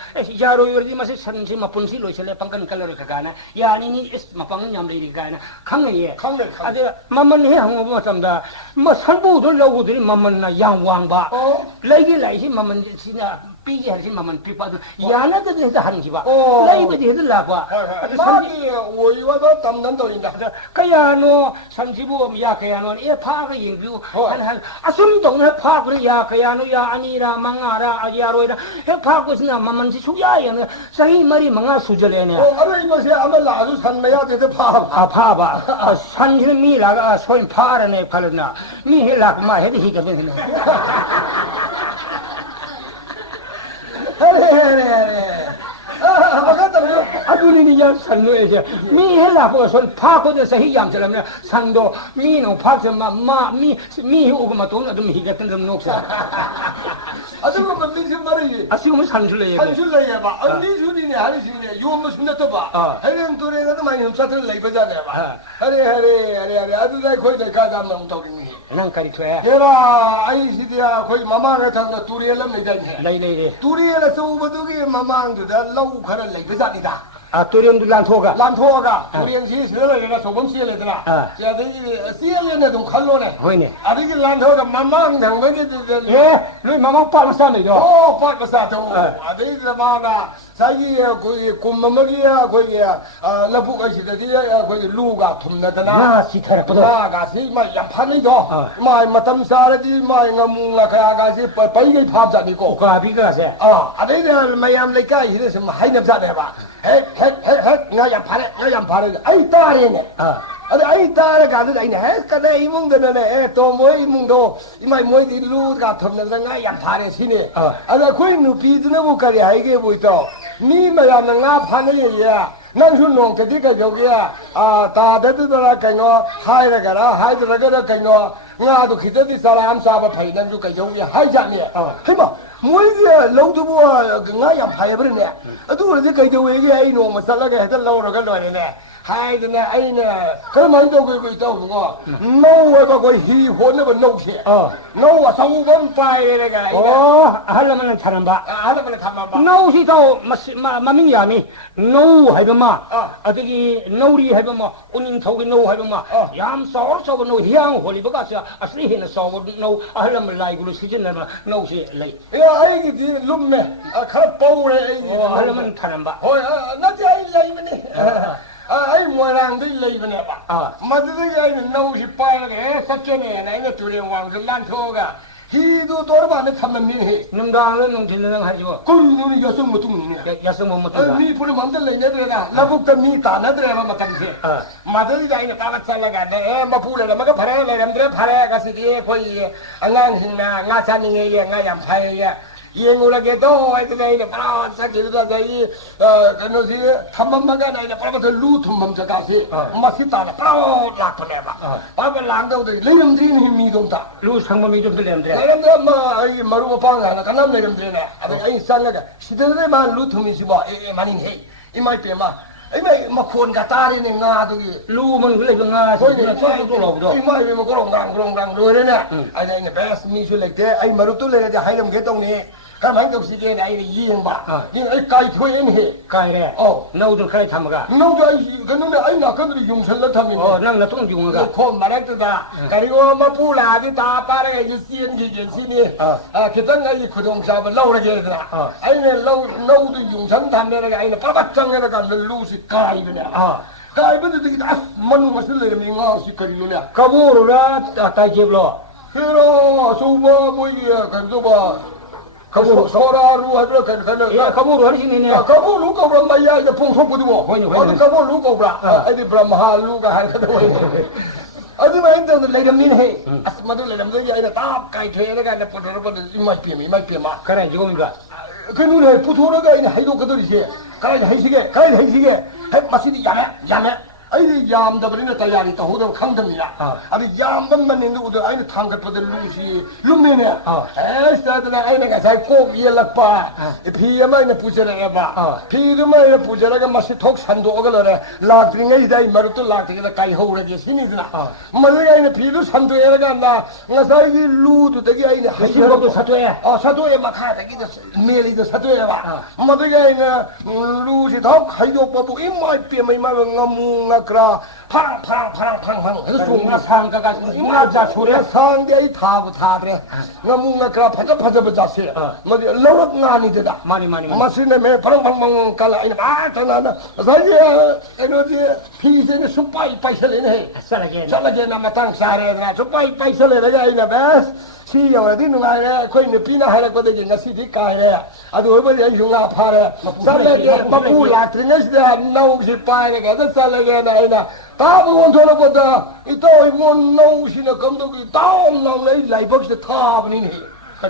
야로이르디 마치 산시 마푼시 로실레 방간 칼로르 가나 야 아니니 이스 마팡 냠리리 가나 강내예 아주 만만해 항고 맞습니다 산부들 러고들 만만나 양왕바 레기 라이시 만만시나 삐게 하시 만만 삐빠도 야나도 해서 하는 집아 레이브디 해서 라고 마기 오이와도 담단돌인다 그야노 산지부 야케야노 에 파가 잉뷰 한 아숨동네 파그리 야케야노 야 아니라 망아라 아야로이라 해 파고스나 만만시 수야야는 사이 머리 망아 수절에네 아래 이것이 아마 아주 산매야 돼서 파봐 산지는 미라가 소인 파라네 팔나 미 해라고 마 해도 히거든 아두니니 야 산노에서 미 해라고 손 파고도 사이 양처럼 산도 미노 파서마 미 오고마 돈 좀 히거든 좀 녹사 아주면 민심 말이지 아시고면 산술래야 봐 민술이네 아니시네 요뭐 숨났다 봐 해령 도래가도 많이 흠사들 레이버잖아 봐 하래 아두다 거기 가자 뭐 도리니 난 카리 퇴 얘라 아이시디야 거기 마마가 탄다 두리엘람 내다니 레이레 두리엘라 소버두기 마마한두다 lâu khara 레이버잖니다 또련도 란토가. 란토가 우리는 시설에가 조금 시설에더라. 자들이 시설에는 좀 칼로네. 호이네. 아들이 란토가 마망 당근이 예, 루이 마망 빠르사네요. 빠르사도 아들이 마가 자기 그 꿈마머리야 거기 나부가 시대야 거기 루가 tum나잖아. 나 시타라거든. 나가 시마 양판이죠. 마이 마탐 사라지 마이 ngamunga 가야가시 빠이게 파자니고. 가비가세. 아들이 마ям 레까 이래서 하이납자네 봐. nga yang pare ai tare ne ai tare ga ai ne he ka ne imung de ne to mo imung do imai mo di lu ga thom ne nga yang pare si ne ada khoi nu pi de ne bu ka ri hai ge bu to ni ma ya nga phan ne ye ya nang su nong ke di ka yo ge ya ta de de la ka no hai ra ga ra hai de ga ka no nga do khit de sa la am sa ba phai nan su ka yo ya hai ja ne hai ma 뭐이게 롱두부가 nga 파이버네 어두르지 그저웨게 아이 노마 살라게 해다 로로가 노네 하이드네 아이네 그만 또 그거 있다고 그거 노가 그 희혼의 노시 노가 성공 파이레가 할라면 타람바 하려면 타만 노시도 마민야미 노 해봐마 어디기 노리 해봐마 운인 토기 노 해봐마 얌 서서 노 향 홀리버가서 아스리히는 서고 노 할라면 라이구로 시즌나 노시 레이 아이기 뒤 룸메 칼 뽀우레 아이기 할라면 타람바 나지 아이 라이면이 ai mua rang đi lấy bên này bà, mà cái cái này nấu thì bay cái sắp chơi này này nó tụi liền hoàng cái lan thô cả, khi tôi bà nó thầm mình hết, nông đàng lên nông thôn lên hay chưa? con nó giờ sống một tung này, giờ sống một tung. mi phụ nữ mang cái lấy nhớ được là bút cái mi tàn nó được mà cầm thế, mà cái này ta bắt sang là cái mà phụ này mà cái phải này làm cái phải cái gì coi ngang hình là ngang sang như vậy ngang làm phải 이행우라게 도 아이들이 바로 사기르다 저기 그노지 탐맘마가 나이나 바로 그 루툼맘 저가시 마시다나 바로 락보내봐 바로 랑도도 레임드린 힘이 동다 루 상범이 좀 들려는데 그런데 뭐 이 마루고 방가나 간남 레임드네 아베 아이 상가가 시대에만 루툼이지 뭐 많이 해 이마이 때마 이마이 뭐 콘가 따리네 나도기 루면 그래 그 nga 소리나 소리 돌아오고 이마이 뭐 그롱랑 로래네 아니 이제 베스 미술렉데 아이 마루도 레데 하이름 게동네 cái mấy đồng sĩ kia này riêng bà nhưng ấy cài thuê em hệ cài đấy nấu được khai thầm cả nấu cho cái nó này ấy là cái gì dùng sẵn là thầm mình năng là tung dùng cả không mà đấy từ ta cái đó mà pu là cái ta ba cái gì xiên gì nè khi ta ngay khởi động sao mà lâu ra kia rồi ấy này lâu nấu thì dùng sẵn thầm này cái ấy là bắt trăng cái là lu sĩ cài vậy nè cài bây giờ thì ta mình mà xin lấy mình ngon sĩ cài luôn nè cái bố rồi đó tay chép lo thế đó số ba mỗi gì cái số ba kamu soraru ada kan ya kamu hari ini kamu lu kau berapa ya ya pun sok tu boh ada kamu lu kau berapa ada Brahma lu kah ada tu ada main tu lagi min he asmadu lagi min ya ada tap kai thuê ada kan pada imai pia ma keren juga enggak kan lu le putu ada ini hai do kau tu sih kalau hai sige hai masih di jam ai yam da bari na tayari ta hoda khangdam ya abi yam ban man ni uda ai thangkat pada lusi lumne ne sa da ai na sai ko ye lakpa phi ma na pujara ya ba phi ma na pujara ga masi thok sando ga le la tringai dai maru to la ti da kai ho ra ge sini na ma ga ai na phi du sando ya ga na nga sai gi lu du da gi ai na hai ko to sato ya ma kha da gi da me li da sato ya ba ma da ga ai na lu si thok hai do pa bu imai pe mai ma ngamu 그라 팡팡팡팡팡 해서 중나 상가가 이마자 소리 상대의 타고 타드래 나무가 그라 파자파자버자세 뭐지 러럭 나니되다 많이 마시네 매 팡팡팡 갈라 이나 마타나나 사이야 에너지 피세네 수파이 파이설네 살라게 나마탕 사레나 수파이 파이설네 이나 베스 시여디 누가래 코이네 피나 하라거든 이제 시디 까래 아주 얼버리 용나 파래 살라게 마쿠라 트리네스다 나우시 파이네 가다 살라게 나이나 다부 원토로보다 이따위 원 나우시나 감독이 다음 나오네 라이버스 타브니네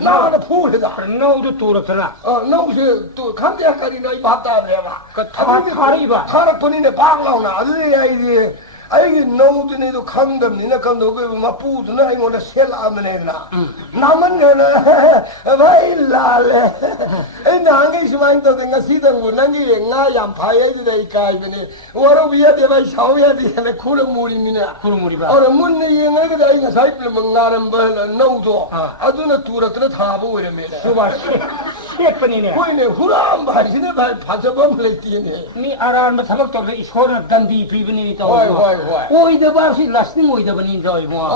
나가 풀이다 나우도 또렇잖아 나우시 또 간대까지 이 봤다 그래봐 그 타리바 타락분이네 박 나오나 아들이 아이디 아이기 너무드네도 강담 니네 감독 그막 부드나 아이 원래 셀라면에나 남은네나 바일라레 에 나게 시만도 내가 시던 거 난게 나양 파야지다 이까이네 워로 위에 대바 샤오야 되네 쿠르무리미나 쿠르무리바 어느 문네 영어가 다이나 사이플 먹나는 벌 너도 아주나 두라트나 타보 이러면 수바시 셰프니네. 호이네 후람 바시네 발 파서범 레티네. 미 아라는 사박 또 이소는 단디 비브니 또. 호이. 오이더 바시 라스팅 오이더 버니 저 이모.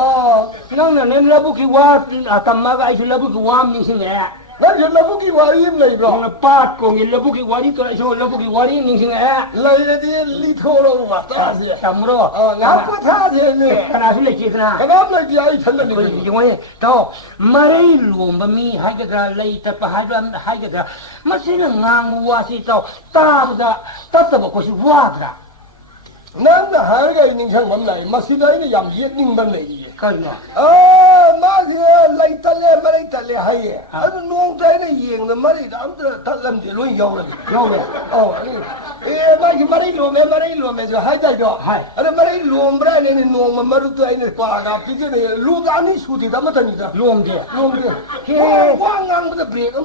나는 내 라부기 와 아tam마가 아이 라부기 와 닝싱해. 난 전라북이 와리임 레이브로. 빠공이 라부기 와리 또 이소 라부기 와리 닝싱해. 레이레디 리토로 왔다지. 담으로. 나빠 타제네. 하나씩 레지나. 그다음 레이디 아이 천단이. 이거에 또 마레일로 미 하게다 레이터 하게다 마시는 낭 와시 또 따보다 따따고 곳이 와더라. 난나 하루가 있는 장 맘나이 마시다이는 얌예 닝반 레이. 그러나 마게 레이탈레 마레이탈레 하예. 아주 농자이는 이행는 마레이다 아무도 달람디 로인 여우는. 아니 마게 마레일로메 저 하이다이도. 아니 마레일로므라네는 농마 마루도 아이는 과가 비게네 루가니 수디다 마타니다. 롬데. 왕왕보다 브레이크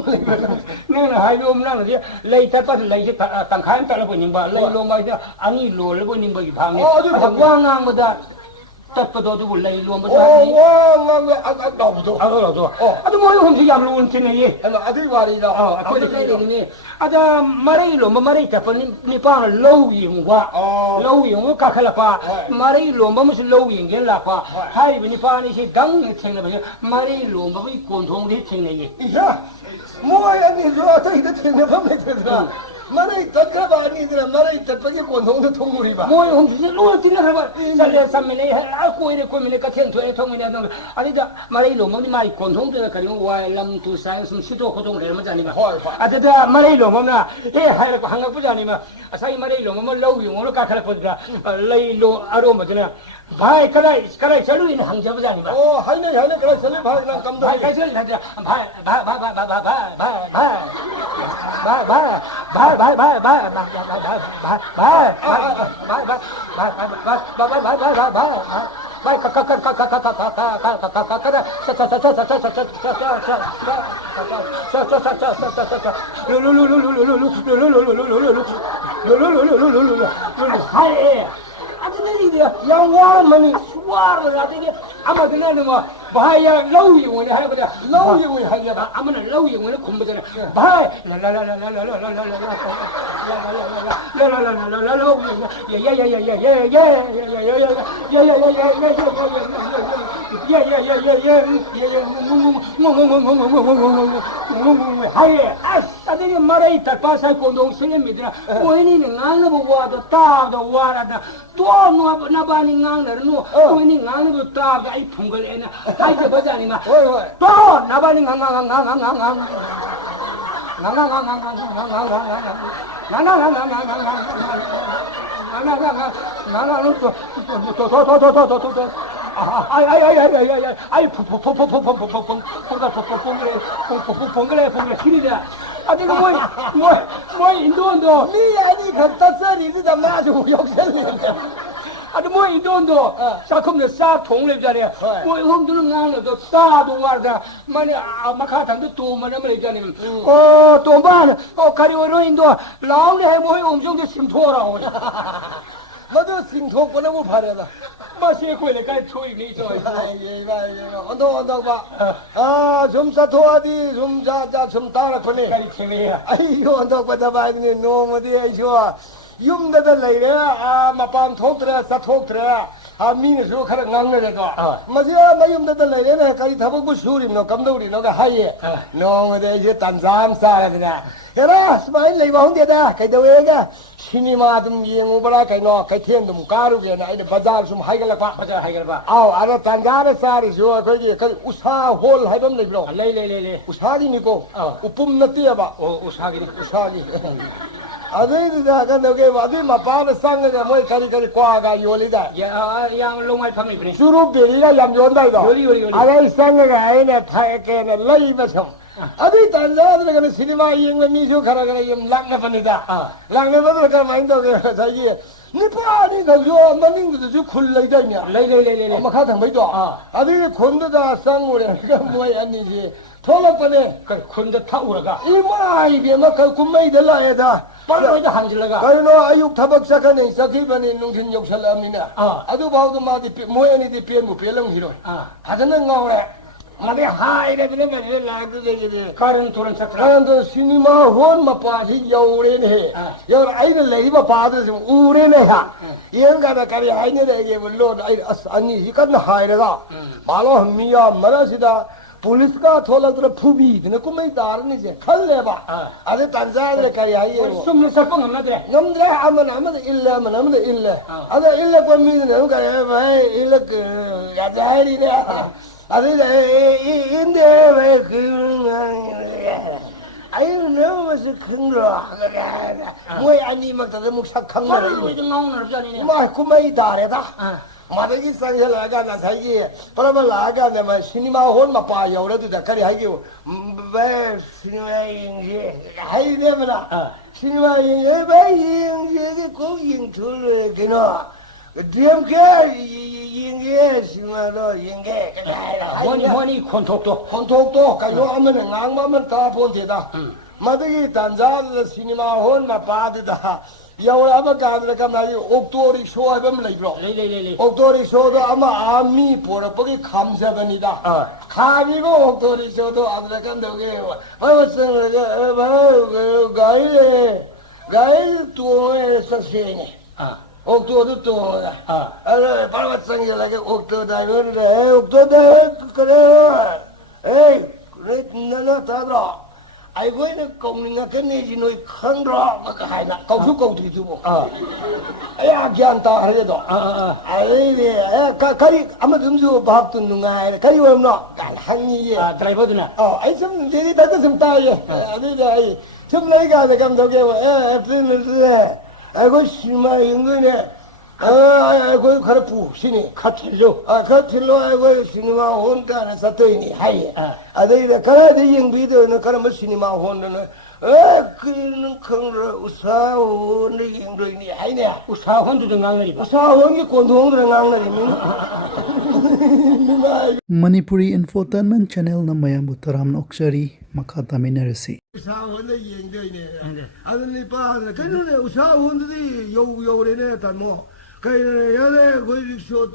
너는 하이롬라는 게 레이터 빠서 레이터 땅खा인 따라 보는 바 레이롬마이다 아니 롤을 보는 거기 방에. 왕왕보다 tất cả tôi lấy luôn mà 아주 뭐 homsi yam luôn trên này 아들 말이다. cái này 아자 마레일로 뭐 마레이타 니 빵 lâu 용과 lâu 용을 까칼라파 마레일로 뭐 무슨 lâu 용게 라파 하이 니 빵이 시 당에 챙나 봐 마레일로 뭐 공통의 챙네 야 뭐야 니 저도 이거 챙나 보면 되더라. 마레이 tất cả 아니더라. 마레이 tất cả 공통의 동물이 봐. 뭐 homsi luôn tin là ba 살레 삼메네 아 코이레 코미네 같은 토에 통이네 아니다 마레일로 뭐 마이 공통의 가리고 와람 투사이 무슨 수도 고동을 해면 자니까 아다 마레일로 뭐나 에 하이라고 한각 보자 아니면 사이 마레일로 뭐 lâu 용으로 까칼 보니까 레일로 아로 뭐잖아 바이 카라이 절로 있는 항자 보자 아니면 하이네 그래 절로 바이 난 감독 바이 가절 하자 yang wah mani suar berarti ama kenal nama bahaya lau yang ini hari pada lau yang ini hari apa ama lau yang ini kumpulan bahaya 하예 아들이 말이 달파사 공동 실례입니다. 원인이 나는 뭐와도 따도 와라다 또 나바니 나는 노 원인이 나는 또 따가 이 풍걸에나 하이게 버자니마 또 나바니 아직 뭐 인도도 미야니 갑자기 이제 마주 역설이야. 아주 뭐 인도도 사컴네 사 통례자네 뭐 형들은 나는도 싸도 와다 만에 마카탄도 또 만에 말이잖니 또반 가리오로 인도 라운드 해보이 엄청도 심토라고 나도 심토거나 뭐 바래다 마시에 거기에 가 초이니 저 언더 봐. 좀 사토하디 좀 자자 좀 따라 거네. 가리 체미야 아이고 언더 받아 봐야지 너무디 아이쇼 юм다다 레이래 마판 톡트라 사톡트라 미네서 카라 낭네도 마지야 마юм다다 레이네 가리 타복부 수리노 감도리 너가 하예 너무데 이제 단잠 사라드나 해라 스마일 레이바 혼데다 가이도웨가 시니마 좀 이행오버라 가이노 가이텐 좀 가루게나 아이데 바자르 좀 하이갈라파 바자 하이갈바 아라 단자르 사리쇼 거기 그 우사 홀 하이범 레이브로 레이레레레 우사기니고 우뿜 나띠야바 우사기 아들이다 근데 아들 마파는 상가가 뭐 가리 과가 요리다 양 롱알 팡이 그래 주로 베리가 얌존다이다 요리 아들 상가가 아이네 파에게네 레이버서 아들 단자들은 시네마 이행을 미쇼 가라가라 임 랑나번이다 랑나번을 가 마인도게 자기 니빠니 가서 만닝도 주 쿨레이다냐 레이레레레 엄마 가당 메도 아들 곤도다 상고래 그 뭐야 아니지 돌아버네 그 군대 타오라가 이마 이게 막그 군매이들라 해다 빨리도 항질라가 아이노 아육 타박사카네 사키바네 농신 욕살람이나 아두 바우도 마디 모야니디 피엔무 피엘롱 히로 하자는 나오래 마대 하이래 그래 왜 나도 되게 가른 돌은 쳤더라. 가는데 시니마 혼 마빠시 여우래네 여 아이를 레이버 봐도 좀 우래네야 이런가다 가리 하이네게 물론 아니 이건 하이래가 말로 미야 말하시다 पुलिसका थोड़ा तरह फूबी इतने को मैं तार नहीं से खल ले बा अरे तंजाल का यार ये सुमन सब नमद्रे अमन इल्ले अरे इल्ले को मी ने का भाई इल्ले या जारी ने अरे इंदे वे आई ने मुझे खंगरा मैं अन्नी मत तो मुझे खंगरा मैं को मैं तारे था 마대기 상에 나가나 사이에 바람을 나가는데 막 시니마 혼 마빠 여우래도 dakari 하기고 왜 시니마 인지 하이되면아 시니마 인지 왜 인지 꼭 인출을 그나 DMK 인지 시니마로 인게 원이 콘톡도 가요 하면은 낭만만 다 본대다 마대기 단자를 시니마 혼 마빠다 여우 아마 가드가 말이 옥도리 쇼하면 레이브로 옥도리 쇼도 아마 아미 보러 보기 감사합니다. 가비고 옥도리 쇼도 아드가 너게 와서 가이 또에 사세네. 옥도도 또다. 아 바로 생겨라게 옥도 다이는데 옥도도 그래. 에이 그래 나나 다들어. 아이고는 공리가 끝내지 너희 큰 거가 하나 거기서 거기 주고 야 괜찮다 그래도 아이네 가리 아무 점수 밥도 누가 가리 없나 한이에 드라이버드나 아이 좀 내리 다도 좀 따ye 아니가 좀 내가 감독에 애플을 아이고 심마 인근에 아이고 가르푸 신이 카틀로 카틀로 아이고 시니마 혼다는 사토이니 하이 아데이가 가라데 영비도는 가라면 시니마 혼다는 그는 큰로 우사원의 영도이니 하이네 우사원도 강나리 우사원이 공동으로 강나리 Manipuri Infotainment Channel na mayambu taramna oksari makata minarasi. 우사원의 영도이니 아들이 빠들 그는 우사원들이 요래네 단뭐 그 여래 거기서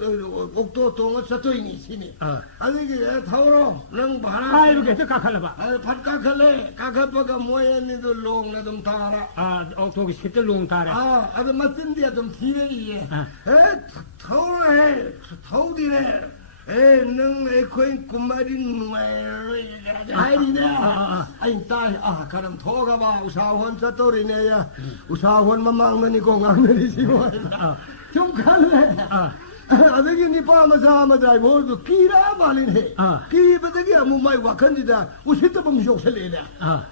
옥도 동어 서토이니 시니 아니 그 타오로 능 바나 아이고 저 까칼라봐 밭까칼레 까카빠가 모야니도 롱나 좀 타라 옥도기 시때 롱 타라 아주 맞은데 좀 티레이에 타오래 타오디네 능 에코인 구마린 아이네 아이 딸 그럼 토가봐 우사원 서토리네야 우사원만 막느니 공항느니 지고 좀 갈래. 아들이 니 빠마사마다 모두 끼라 말이네. 끼버들이 아무 말 와칸지다. 우시도 보면 욕설이네.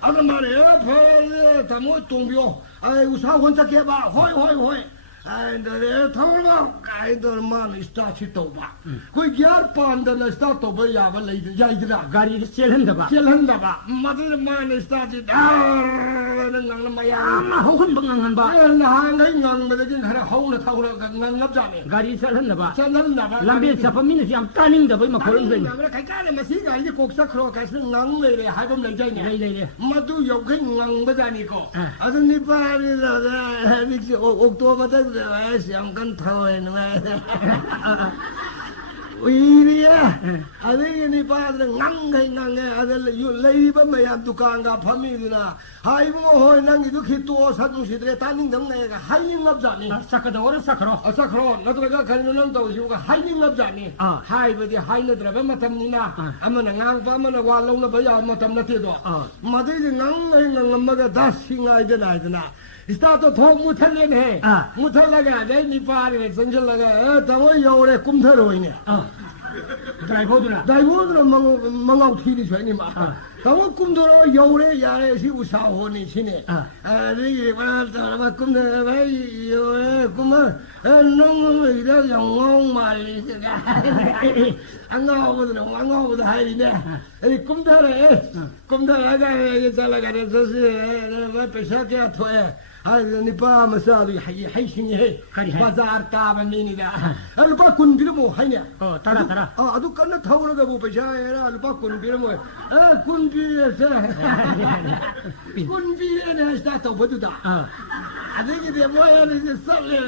아들 말이야. 벌 다모 동bio. 아이 우사 혼자 개봐. 호이. 아이들 타올라 아이들만 스타트 또봐. 그 야르판들 스타트 봐 야발 야이들아. 가리 셀한다봐. 마들만 스타트 는 마야. 아마 혹은 방황한 바. 나한테 낭በ들이 하나 하울에 타고라 낭납자네. 가리 셀한다봐. 셀한다봐. 람비 잡으면 ям 까닝다 뭐 그런 거. 나 가까이 마시가 이제 곡사크로 가서 낭내래 하금 내자네. 마도 욕해 낭በ자니고. 아들 니 파리라 미치 옥토바다 시험간 타오에는 이리야 아들이 니 파들 낭게 아들 레이버 매야 두칸가 파미드나 아이고 호이 낭이도 기또 사주시들의 따닝 덩내가 하잉 없자니 사카다 오른 사카로 너들가 가는 놈도 지우가 하잉 없자니 하이버디 하이너들아 뱀마탐니나 아무나 낭파마나 와롱나 봐야 마탐나티도 마들이 낭마가 다싱아이드나 스타트 통 무탈레네 무탈라가 내니 파리에 선절라가 더워 요래 꿈터로이네 드라이버드나 망아우 티리 줘니 마 더워 꿈터로 요래 야래시 우사호니 시네 아리 바라다 꿈터 바이 요래 꿈아 농을 이라 영웅 말리가 안가오거든 하이네 이 꿈터라가 이게 잘라가래 저시 왜 배샤게 토에 هذا نبا مسالي حيشني بازار تابنيني دا أنا بكون بيرمو هيني ترى أدو كنا ثورة أبو بجاي أنا بكون بيرمو كون بير كون بير أنا أشتاق بدو دا 아들이 뭐야 쌀래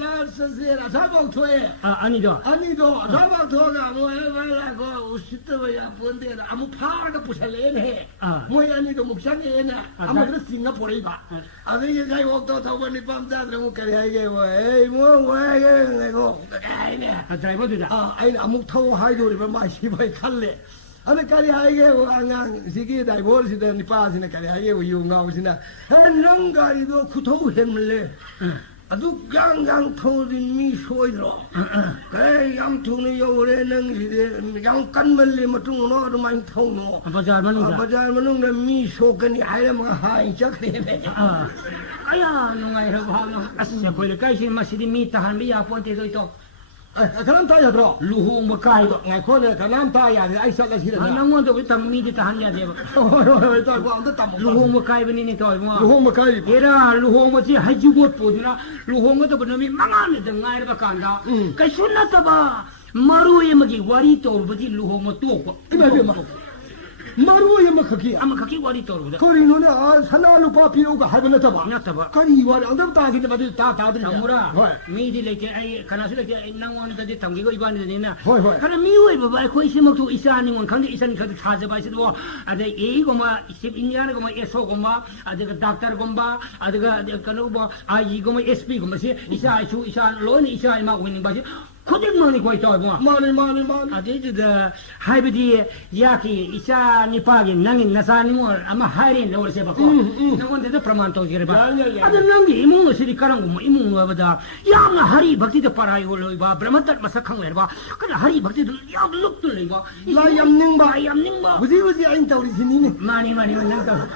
라스세라 사방토에 아니죠. 아니도 사방토가 뭐야 말라고 우시트야 본데 아무 파가 부살래네 뭐야 아니도 목상에나 아무도 싱가포르에 봐 아들이 자기 옥도 더번이 밤자들 못 가리 하게 에이 뭐야 이거 아이네 드라이버들다. 아이 아무 타고 하이도리 마시 바이 칼래 아니 까리 하이게 안강 시기 다이버시다 니빠시나 까리 하이게 유가우시나 한랑가리도 쿠토 햄래 아주 양양 토린 미소이로 그래 양통의 요래 능시대 양간 멀리 뭐뚱노 많이 통노 바자르만은 미소근이 아이라면 하이자 그래 아야 농아이라고 하면 아싸 걸까지 마시디 미타한 미야 폰테도 있어. 그럼 타야 들어 루홍 까이도 그거는 그럼 타야 아이 썩가 싫어 나무도 그 담미디 타한야 돼. 루홍 까이버니니 또 뭐. 루홍 까이 얘라 루홍지 하지고 보드나 루홍도 그놈이 망하는 등아이가 간다. 그 순나다 봐. 마루에 먹이 와리 또르지 루홍 또 이봐봐 마루에 먹기 아마 그게 와리 또르다. 거리는 산나루 파피로가 하버는 봐 놨다 봐. 거리 와리 안다 다기는 봐도 다들 아무라 미디레게 아이 가나슬레게 나원다지 담기고 이반이되나 호이 하나 미워이 봐봐 거 있으면 또 이사님은 강대 이사님 가도 찾아봐 있어도 아데 이거마 12년이고마 에소고마 아데가 닥터고마 아데가 그노뭐 아이고마 SP고마시 이사주 이사 로니 이사이마 오는 바지 코딩만이 거의 또 뭐. 많이. 아데지다 하이비디 야키 이사 니파기 낭인 나사니 뭐 아마 하이린 노르세 바고. 너건데도 프라만 또 기르 봐. 아데 낭기 이몽노 시리 까랑고 뭐 이몽노 바다. 야가 하리 박티도 파라이 올로 봐. 브라마타 마사캉 왜 봐. 그래 하리 박티도 야 룩들 봐. 라얌닝바. 무지 아인 타우리 시니니. 많이 난다.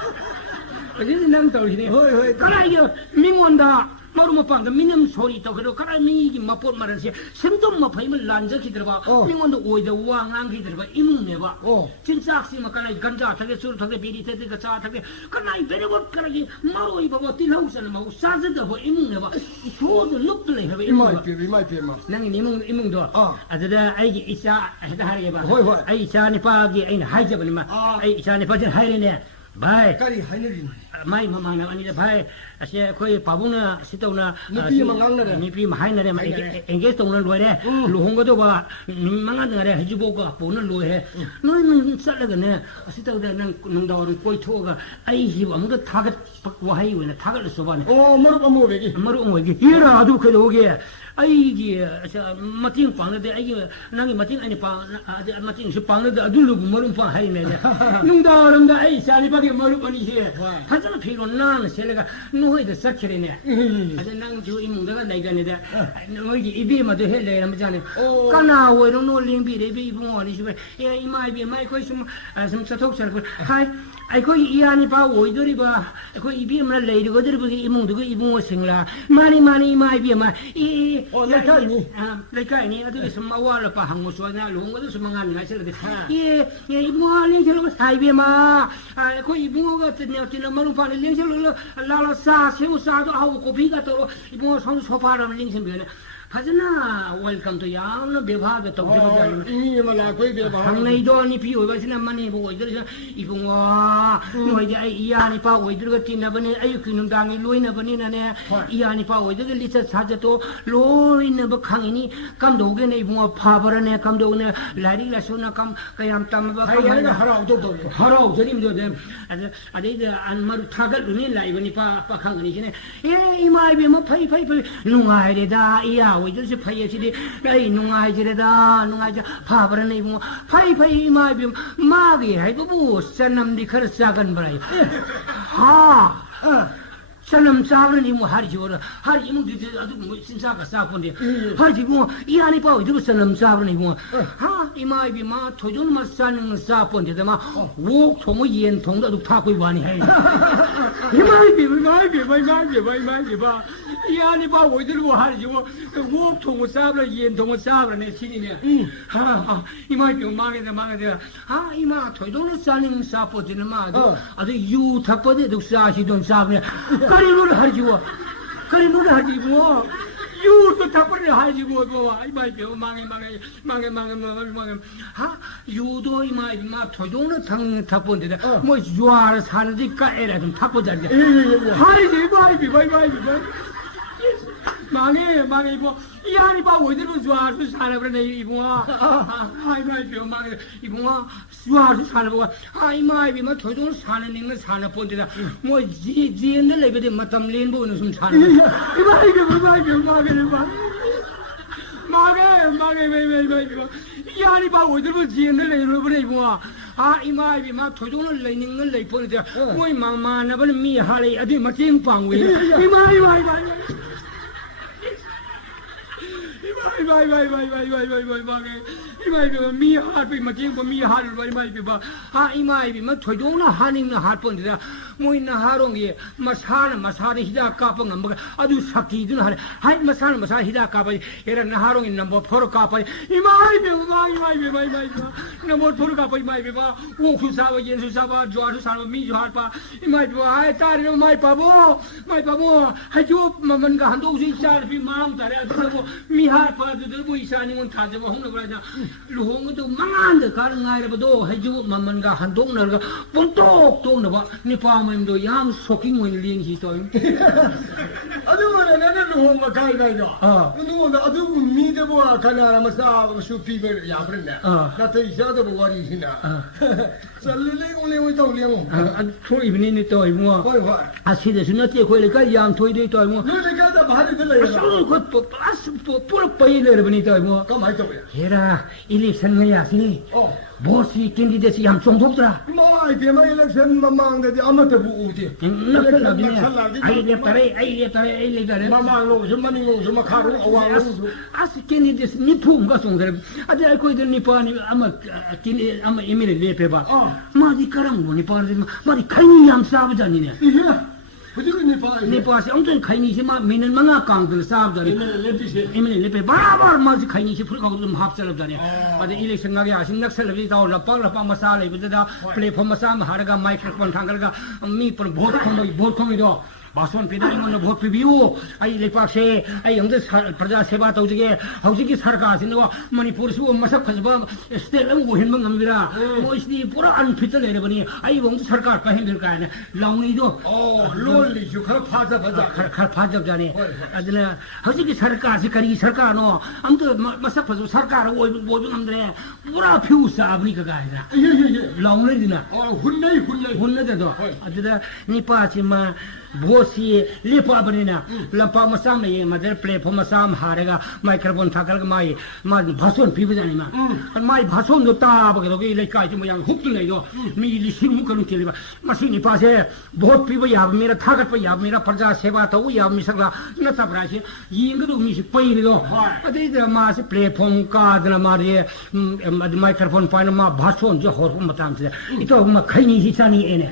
어디서 난다 우리네. 호이. 까라이요 민원다. 마루마 빵도 미념 소리 또 그러 가라 미기 맛볼 말은시 sem도 마파임을 란적히 들어봐 민원도 오이도 왕랑기 들어봐 이문네 봐 진짜 악시마 까나 간자 타게 술 타게 비리 타게 차 타게 까나 베레버 까라기 마루 이바고 딜하우스는 뭐 사즈도 뭐 이문네 봐 소도 룩들이 해 이마이 마 낭이 이문도 아저다 아이기 이샤 해다 하게 봐 호이 아이 이샤니 파기 아이 하이저버니 마 아이 이샤니 파진 하이레네 바이 까리 하이너리 마이 마마나 아니다 바이 아시아 거의 바보나 시도나 니피만 강나래 니피만 하이나래 마 engage 동을 로래 루홍거도 봐 망하는 거래 해주고가 보는 로해 너는 살라가네 시도다 난 농다오는 거의 토가 아이히 아무도 타겟 와하이 왜나 타겟을 써봐네 머루 뭐베기 머루 뭐기 이라 아주 그도 오게 아이기 마팅 빵는데 아이기 나기 마팅 아니 빵 마팅 시 빵는데 아둘로 머루 빵 하이네 농다오는데 아이 살이바게 머루 빵이지 하잖아 피로 나는 셀레가 노이도 삭히네 아저 낭주 이문다가 나이가네다 노이기 이비마도 헬레라 마자네 까나 오이로 노링비레 비부모니 시베 예 이마이비 마이 거이 좀 사톡살 하이 아이고 이안이 봐 오이들이 봐 그 이비만 레이거들 그 이문도 이문어 생라 많이 이마이비마 이 레카니 아들 좀 와라 봐 한국 소나 롱거도 좀 망하는 가실데 예 이문어 링sel로 사이비마 그 이문어 같은 녀티는 마루 파는 링sel로 라라 사 새우사도 하고 고비가 또 이bungo 선수 소파라는 링신변에 하잖아 웰컴 투 야는 배바도 또 그러잖아 이니만 거기 배바 항내도 니 비오 버시나 많이 보고 이들 이bungo 너희 이야니 파 오이들 티나버니 아유 기능당이 로이나버니나네 이야니 파 오이들 리서 사자도 로이나 버강이니 감도게네 이bungo 파버네 감도네 라리라소나 감 그냥 담바 하이가 하라우 저림도 돼 아데이데 안마루 타갈루니 라이버니 파 강이니네 예 이마이비 뭐 파이 누가이레다 이야 오이들시 파이시디 에이 누가이지레다 누가이자 파버네 이bungo 파이 이마이비 마기 해도 산남디 커르사간 버라이 사람 싸우는 뭐 하리지오라 하리 뭐 아주 뭐 신사가 싸본데 하지 뭐 이 안에 봐 이거 사람 싸우는 뭐 이마이비 마 토존 마사는 싸본데 마 옥통의 연통도 타고 와니 해 이마이비 봐 이 안에 봐 어디로 하지 뭐 옥통을 싸우는 연통을 싸우는 내 신이네 이마이비 망해다 이마 토존을 싸는 싸본데 마 아주 유탁버데도 싸시던 싸네 까리노를 하지 뭐 유도 탁버리 하지고 뭐 이마이 망해 하 유도 이마이 마 토종의 탕 탁본데 뭐 유아를 사는지 까에라 좀 탁보자니 하이지 마이 망해 뭐 이하니 봐 어디로 유아를 사는 그러네 이봉아 하이마이 망해 이봉아 유아를 사는 거가 하이마이 뭐 토종을 사는 님은 사는 본데다 뭐 지엔들 레벨에 마탐 렌보는 좀 사는 이마이 이 안이 봐 어디로 지연을 내려버려 이거야 이마이 마 토종을 내는 내 보내자 뭐이 망만하버는 미하리 어디 맞진 방위 이마이 미하리 맞진 거 미하리 이마이 마 토종을 하는 할 뻔이다 뭐이나 하롱이 마사는 히다 까빵 뭐 아주 삭기든 하래 하이 마사 히다 까빠 얘는 하롱이 뭐 포로 까빠 이마이 뭐 포로 까빠 이마이 봐 오쿠사와 yen수사와 조아수사와 미조할바 이마이 봐 하이 따리 마이 바보 하이조 만가 한도수 있자리 마음 따라 그러고 미할바들 뭐 이사님은 다저고 홍로 그러냐 루홍도 망한데 가는 아이라도 하이조 만가 한동너가 뽕똑똑 넣어 니파 도 양 속인 원 리행시 떠요. 아주는 나는 누구 가이가이죠. 누구는 아주 미대보아 가나라 마사 슈피베 야브르네. 나도 이자도 뭐리시나. 살리레고 떠올려. 토이 비니 또 이모. 아시데스나 때고일까 양 토이데 또 이모. 내가 다 말이 들려요. 그것도 빠스도 뿌럭빠이래 버니 또 이모. 가만히 있어. 얘라 일립선이야 시니. 보시 캔디데스 양 총독더라. 뭐 이때만 일렉션 mamang데 아무도 부우지. 아이 랩타레. 마마로 좀만이고 좀 가루 어와로. 아스 캔디데스 니품 가송들. 아들 알고이들 니파니 아마 이미를 레페바. 마디 까랑 뭐니 파르지 마디 카이니 양 사브자니네. 어디가 니파시 엄청 카이니시마 미는 망아 강들 사브자니. 이미를 레페 바라바라 마지 카이니시 풀가고 좀 합살업자니. 아들 일렉 생각이 아신 낙설럽이 다 라빵 마사레 부다다 플레이폼 마사 하라가 마이크로폰 탕가가 미पर बहुत कम भाषण पेदारिमोन भोट पिबियो आई लेपाक्से आई हमदे प्रजा सेवा तौजगे हौजिकी सरकार सिनगो मणिपुर सु मसक खजबा स्टेट अम गोहिनबा ngамबिरा मोइसनी पूरा अनफिट लेरबनी आई हमदे सरकार पहेंदिल काने लाउनी दो लोली जु खर फाजब जाने अदना हौजिकी सरकार से करी सरकार नो हमदे मसक फजु सरकार ओइबो ngамदरे पूरा फ्यूसा abni का गायना लाउनी दिना हुन्नै दो अदना निपाचिमा बोसी लेपा बनिना लंपा मसाम ने मदर प्लेटफॉर्म मसाम हारेगा माइक्रोफोन थाकल माई भाषण पीबे जानी माई भाषण दो ताब के दोगे ले काई मयांग हुक नै दो मी लिसिंग मुकनु केलिबा मसी निपासे बहुत पीबे या मेरा थागत पे या मेरा प्रजा सेवा तो या मिसला न तबरासे यिंग दो मी से पई दो अदे द मा से प्लेटफॉर्म का दना मारे माइक्रोफोन पाइन मा भाषण जो होर मतम से इतो म खैनी हिसानी एने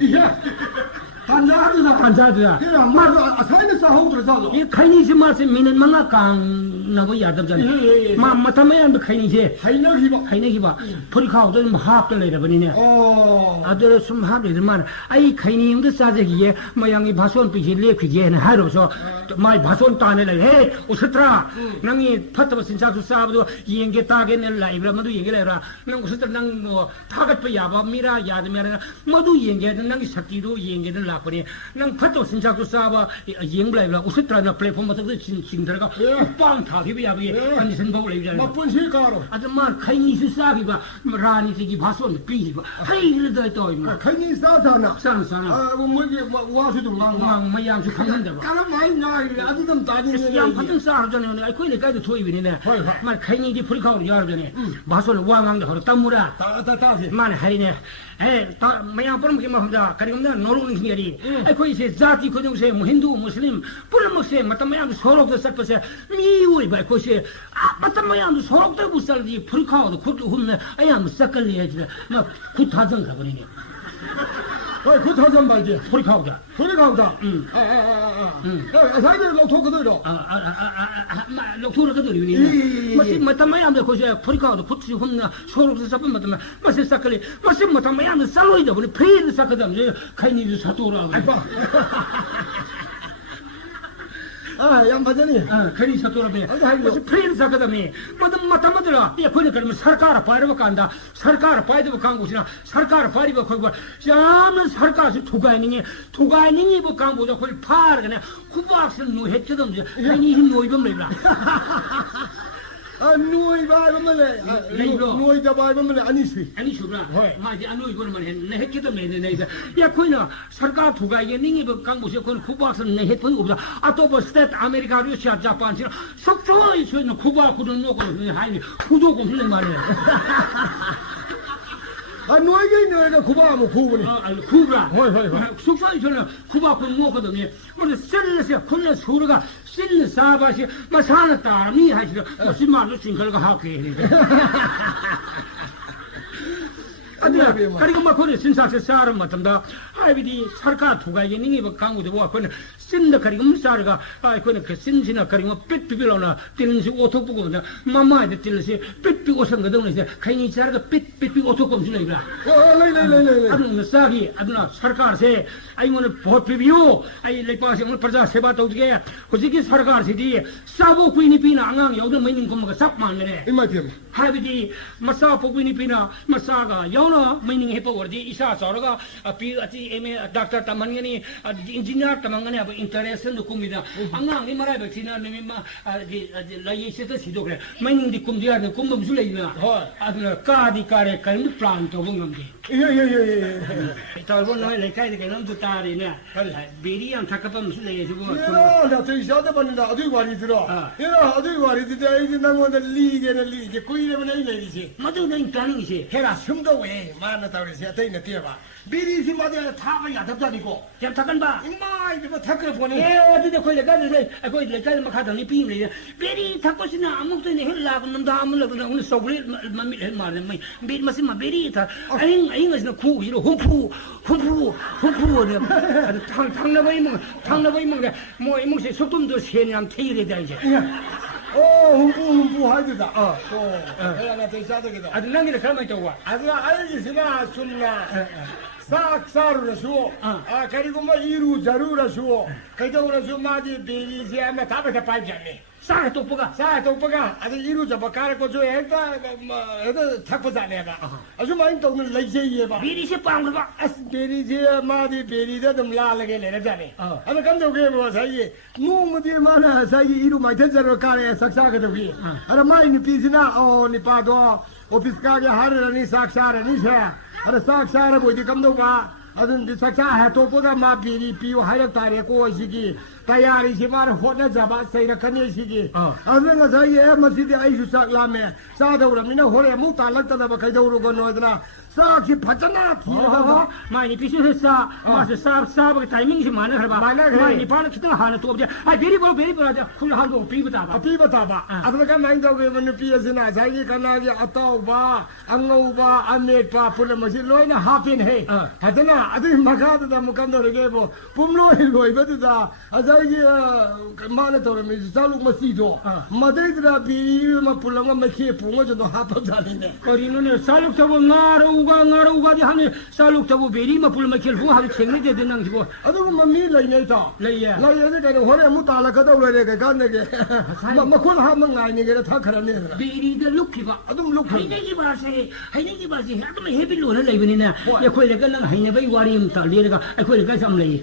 반자드야. 맞아. 아사이는 싸우더라 자도. 이 카이니지 마세 미는 망아 강 나고 야답잖아. 마타마야 안 카이니지. 하이나기바. 프리카우도 좀 합들래라 버니네. 아들 숨 합들만 아이 카이니인데 사제기에 모양이 바손 비지 레퀴게는 하로서 마이 바손 따내래. 해 오스트라. 낭이 파트버 신사수 사브도 이행게 따게는 라이브라마도 얘기해라. 낭 오스트라 낭뭐 타갓 야바 미라 야드메라 모두 이행게는 낭이 삭기도 이행게는 라퍼니 낭 파트 신사수 사바 이행블라이브라 오스트라나 플랫폼 맞서 진들가 빵 타기비 야비 아니 선보고 레이잖아. 맞본실 가로. 아주 말 카이니스 사기바 라니 지기 바손 비지바. 하이르다 또 이마. 카이니 사잖아. 산사나. 뭐게 와수도 마양수 강한다. 까라 많이 나이 아주 좀 따지네. 양 파튼 사르잖아. 아이 코이네 가도 토이비네. 말 카이니지 프리카우로 야르잖아. 바손 와강데 허로 따무라. 따지. 말 하이네. 마양 परम के महमदा करीमदा नोरू निगरी आई कोई से जाति को जो से हिंदू मुस्लिम परम से मतमयां सोरोक द सट से मी ओइ बाय को से मतमयां सोरोक द बुसल दी फुरखाव द खुद हुन आयाम सकल ले न खुद थाजन का बनी 왜 구타전 말지? फुरखावदा 사이드 로토 그대로. loktura ka dori ni masi matamayam da ko se furika da putsi hunna shoro da sabun matama masi sakali masi matamayam da saloi da buni pre da sakadam je kaini da satura ai ba 양파전이. 그리 서도라며. 무슨 프린스 하거든요. 마담마들아. 야, 그러니까 그러면 सरकार पायरव कांदा सरकार पायदव कांगु시나 सरकार पायरव 거기 봐. 야는 सरकार에서 투가이닝이 뭐 강보자 거기 파르네. 쿠박스 노했거든. 아니 힘 노이범 레라. 누이 바이범을 누이 다 바이범을 아니시. 아니시구나. 마지 안누이 거는 해 했거든 내. 야, 거기는 सरकार 투가이닝이 뭐 강보자 거기 쿠박스 내 했던 거보다 아또 스테이트 아메리카 러시아 자판 지나 속초에 있는 쿠바쿠는 놓고 하니 구도고 무슨 말이야. 누이가 쿠바 뭐 구분이. 쿠브라. 속초에 저는 쿠바쿠 놓거든요. 근데 셀레스 콜레 소르가 셀레 사바시 마사나 따미 하시라. 무슨 말로 징걸가 하게. 아니야. 그리고 막 거기 신사세 사람 맞던다. 아이비디 सरकार 투가이닝이 뭐 강우도 뭐 그는 신다 그리고 무사르가 그는 그 신지나 그리고 삐삐빌로나 띠는시 오토 보고 마마에 띠는시 삐삐고 생거든 이제 괜히 자르가 삐삐 오토 검수는 이거야. 레레레레. 아는 사기 아는 सरकार से 아이모는 보피비오 아이 레파시 오늘 प्रजा सेवा तो के 그지기 सरकार से दी 사보 꾸이니피나 안강 여도 매는 거가 싹만네. 이 말이야. 하비디 마사 포꾸이니피나 마사가 여나 매는 해보 거지 이사 저러가 피 아티 에메 doctor tamanngani engineer tamanngani ab interessen du kumida angang ni marai bakina ni ma lai se ta sido kre mining di kumdia ne kumbam su lai na ho adna ka di kare kan plan to bungam di ye ta bon noi lai kai de kan du ta ri ne beri am thakapam su lai su bo 야, 나 저기 셔도 봤는데 어디 와리 들어. 야, 어디 와리 들어. 이제 나무들 리게 꾸이려면 이래지. madu nei kan isi 해라 숨도 왜 많았다 그래서 대인에 뛰어봐. 미리지 맞아 타가 야답다니고. jam thakan ba 임마 이제 뭐 탁을 보니. ए 어디 데 कोई लगा दे कोई लगा दे मखा दनी पी ले बेरी था कुछ ना अमुक तो नहीं ला नम दा अमुक लग उन सोगले मम्मी मारने मैं बेरी मसे मा बेरी था अइन अइन खु हिरो हुफु ने थांना बई मंगे 뭐 이목세 속돔도 세냥 테이레 다이제 흠부 하이드다. 그래 나 대사되겠다. 아주 남이라 가만 있다 와 아주 알지스나 순나. 싹사르라수. 그리고 뭐 이루 자루라수. 그저라수 마디 비리지 아마 답에 빠지네. 싸게 똑보가 아주 이루 잡아 가르고 줘 애가 애가 탁보자네가. 아주 많이 돈을 내세예 봐. 비리시 빵거 봐 비리지 마디 비리다 좀 라라게 내자네. 아마 감독에 뭐 사이 무무디 마나 사이 이루 많이 된자로 가래 싹싹하도 비. 아라 많이 비지나 니 빠도 오피스 가게 하르라니 싹싹하니 세. 아라 싹싹하고 이제 감독아 अदन दिसका है तो पोगा मा बीरी पियो हाय तारे को सिगी तैयारी से मार होना जबा सही रखने सिगी अदन गसा ये मस्जिद आइसु सकला में सादौर मिना होरे मु तालक तदा बखैदौर को नोदना साखी फजना थी मानी पिसु हिस्सा मासे साब के टाइमिंग से माने हरबा मानी पान कितना हाने तो बजे आ बेरी बोला खुल हाल को पी बताबा अदन का नाइन दो मन पिय सिना सागी कना के अतौबा अंगौबा अनेपा पुल मस्जिद लोइना हापिन है फजना अदि मखादा मुकंदरगेबो पुमलोइ लोइबदुदा अजागी माने तोरमि चालुक मसीदो मदैदरा बिरी म पुलंग मखे पुंगो जनो हाप जालिने करिनुने चालुक तबो ngaruga di hani saluk tabu beri ma pul ma khel fu ha chengni de denang jibo अदु मम्मी लैने त लैया ने के होरे मु ताला कदौ ले के गाने के मखुल हा मंगाइ ने के था खरने beri de lukhiba अदुम look haine gi ba se adum hebi lo le leibini na ye khoi le kan haine bai wari am ta le ga khoi le ka sam le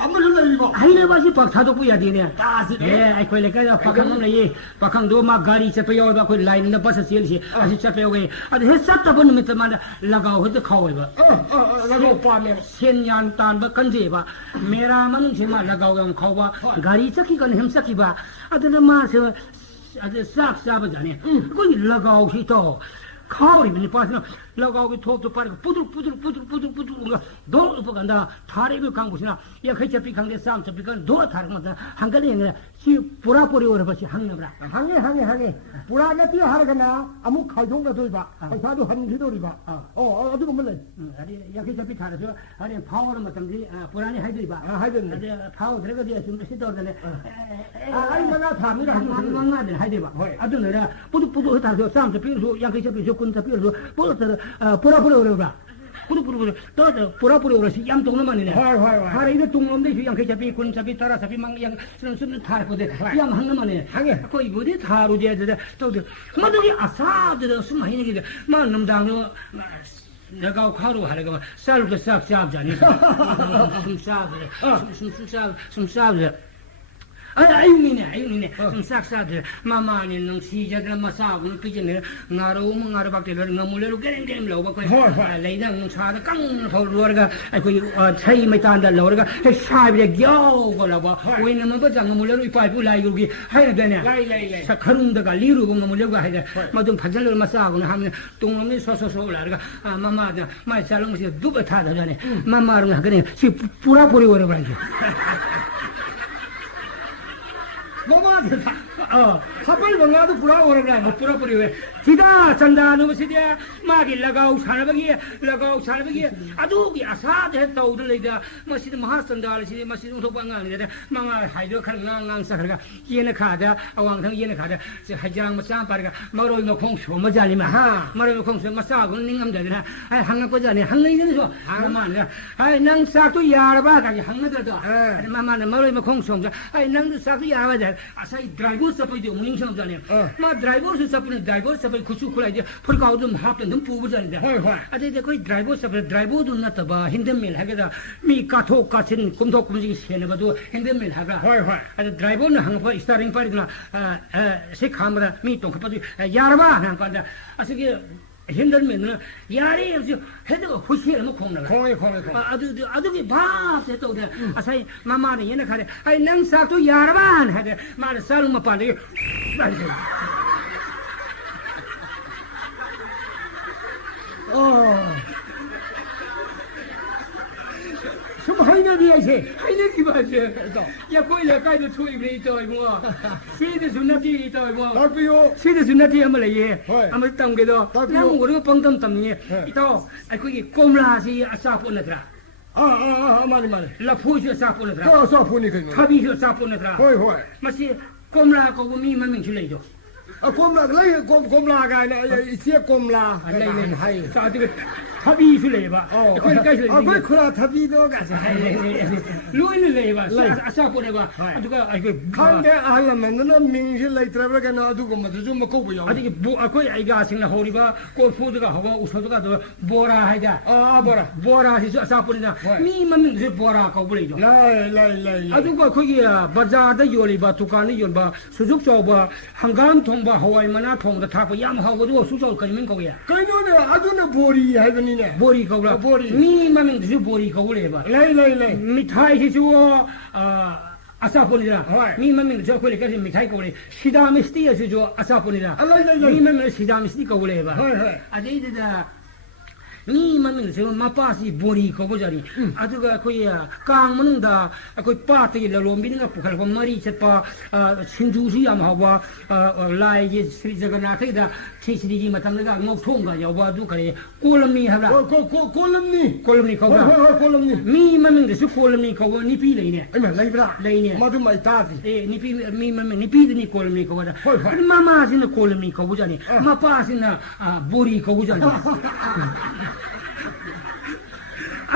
아무리 레이고 haine ba si pak thado pu ya di ne ta si e khoi le ka pakang am le pakang do ma gari che pe yo ba khoi line na bas sel si asi che pe yo ge ad he sat ta bun mit ma lagao he de khawai ba लगा पाने सेन्यान तान ब कंजे बा मेरा मन से मा लगाव गम खावा गाड़ी चकी कन हम सकी बा अदन मा से अद साक साब जाने कोई लगाव ही तो खावरी में पास ना लगाव के ठोक तो पर पुदुर दो उपगंदा थारे भी काम पुछना या खै चपी खंगे साम चपी कन दो थार मत हंगले ने सी पूरा पूरी और बस हंगबरा हंगे पूरा नती हरगना अमु खाइदों न दोइबा पैसा दो हन खिदोरिबा अदु मले अरे या खै चपी थारे जो अरे फावर मतम जी पुरानी हाइदरिबा हाइदन अरे फाव धरग दिया सिम सी दो दले आई मंगा थामी मंगा दे हाइदरिबा अदु ने पुदु थार जो साम चपी जो या खै चपी जो कुन चपी जो पूरा पूरा 그리고 또 보라보리 오르시 얌동놈만이네. 화이. 하루에 동놈들 양 개잡이 군 잡이 따라 잡이 망양 쓰는 타르거든. 양 한놈만이네. 항해. 그 이거지 타루제들 또 뭐들이 아사들 숨하이는 게 만남당로 내가 하루 하려고 쌀도 싹싹자니 숨싸들 아유니네 좀 싹싹들 마마니 능 시작을 마사고는 삐지네 나로 박대를 너물레로 게임 러고 그 레이당 차다 깡 거르가 그 차이 메탄다 러가 샤비에 겨고라고 왜냐면 그 장물레로 이파이프 라이루기 하야 되네 라이 사 카룬다가 리루고 너물레가 하야 뭐좀 파절을 마사고는 하면 동놈이 소소소 올라가 마마다 마이 살롱시 두번 타다 전에 마마랑 그냥 시 뿌라뿌리 오르버지 뭐마들 합을 뭔가도 불아오르나 뿌라뿌리 왜 기다 잔다 넘으시디야 마기 라가우 살바기 아두기 아사데 했다 오들레다 마시드 마하선달시 마시드 우토방강이다 망아 하이도 칼랑랑 사가가 얘네 가다 아왕상 얘네 가다 하장 마상 빠르가 마로이 노콩 쇼마자리마 하 마로이 노콩 쇼마사고 닝암다나 아이 항나거자니 항나이는 소 항마나 아이 낭 싹도 야라바 가지 항나들도 마마는 마로이 노콩 쇼자 아이 낭도 싹도 야바다 아사이 드라이버 서포이도 운행상자네 마 드라이버 서포는 드라이버 서포 kuchukula je phurkau dum hap dum pu bujan de ade de koi driver du na ta ba hindemil ha ga mi ka thok ka chin kum thok kum ji sene ba du hindemil ha ga ade driver na hang pa starting pa na se khamra mi tong ka pa yarba hang pa da asige hindemil na yari je head hushi no khong na khong adu ba se to de asai mama ne yen khare ai nang sa tu yarba ha de ma sa lu ma pa de什么海南的呀？海南的吧是，也过来盖着出一杯倒一么？谁的是那地倒一么？哪个有？谁的是那地么来耶？俺们当个的，那我这个帮当当呢，一到哎可以公拉是阿萨布那个。妈的，拉普是萨布那个。多少普你看？他比是萨布那个。会，嘛是公拉个我明出来着。公拉来公拉个呢，一些公拉来还啥这个。他必须来吧？快开始。快看了，他必都干啥？路人来吧，下过来吧。这个看见俺们那明星来这边干那都个么子就么够不了。这个不快一个新的好的吧，过铺这个好个，我说这个都波拉还的。波拉是下过来的，你们明是波拉搞不来的。来。这个可以啊，巴扎的有哩吧，杜干的有吧，苏州找吧，香港通吧，好外嘛那通的，他不样好，我这个苏州跟你们搞呀。跟那的，俺都那玻璃还是你呢？玻璃搞了，你们明是玻璃搞来吧？来，米太是说阿萨布尼啦，你们明就过来开始米太搞来，西达米斯蒂是说阿萨布尼啦，你们明西达米斯蒂搞来吧？这的。你们明说马巴是玻璃搞不着的，这个可以啊，刚么弄的，可以把这个罗米那个不看个马里切把青竹水也好吧，来一这个那这的，其实你们他们那个我通个，要不都可以过了米好吧？过了米搞吧？过了米。你们明是过了米搞吧？你比来呢？哎妈，来不啦？来呢？妈都买大的。哎，你比你比的你过了米搞的，妈妈是那过了米搞不着的，马爸是那玻璃搞不着的。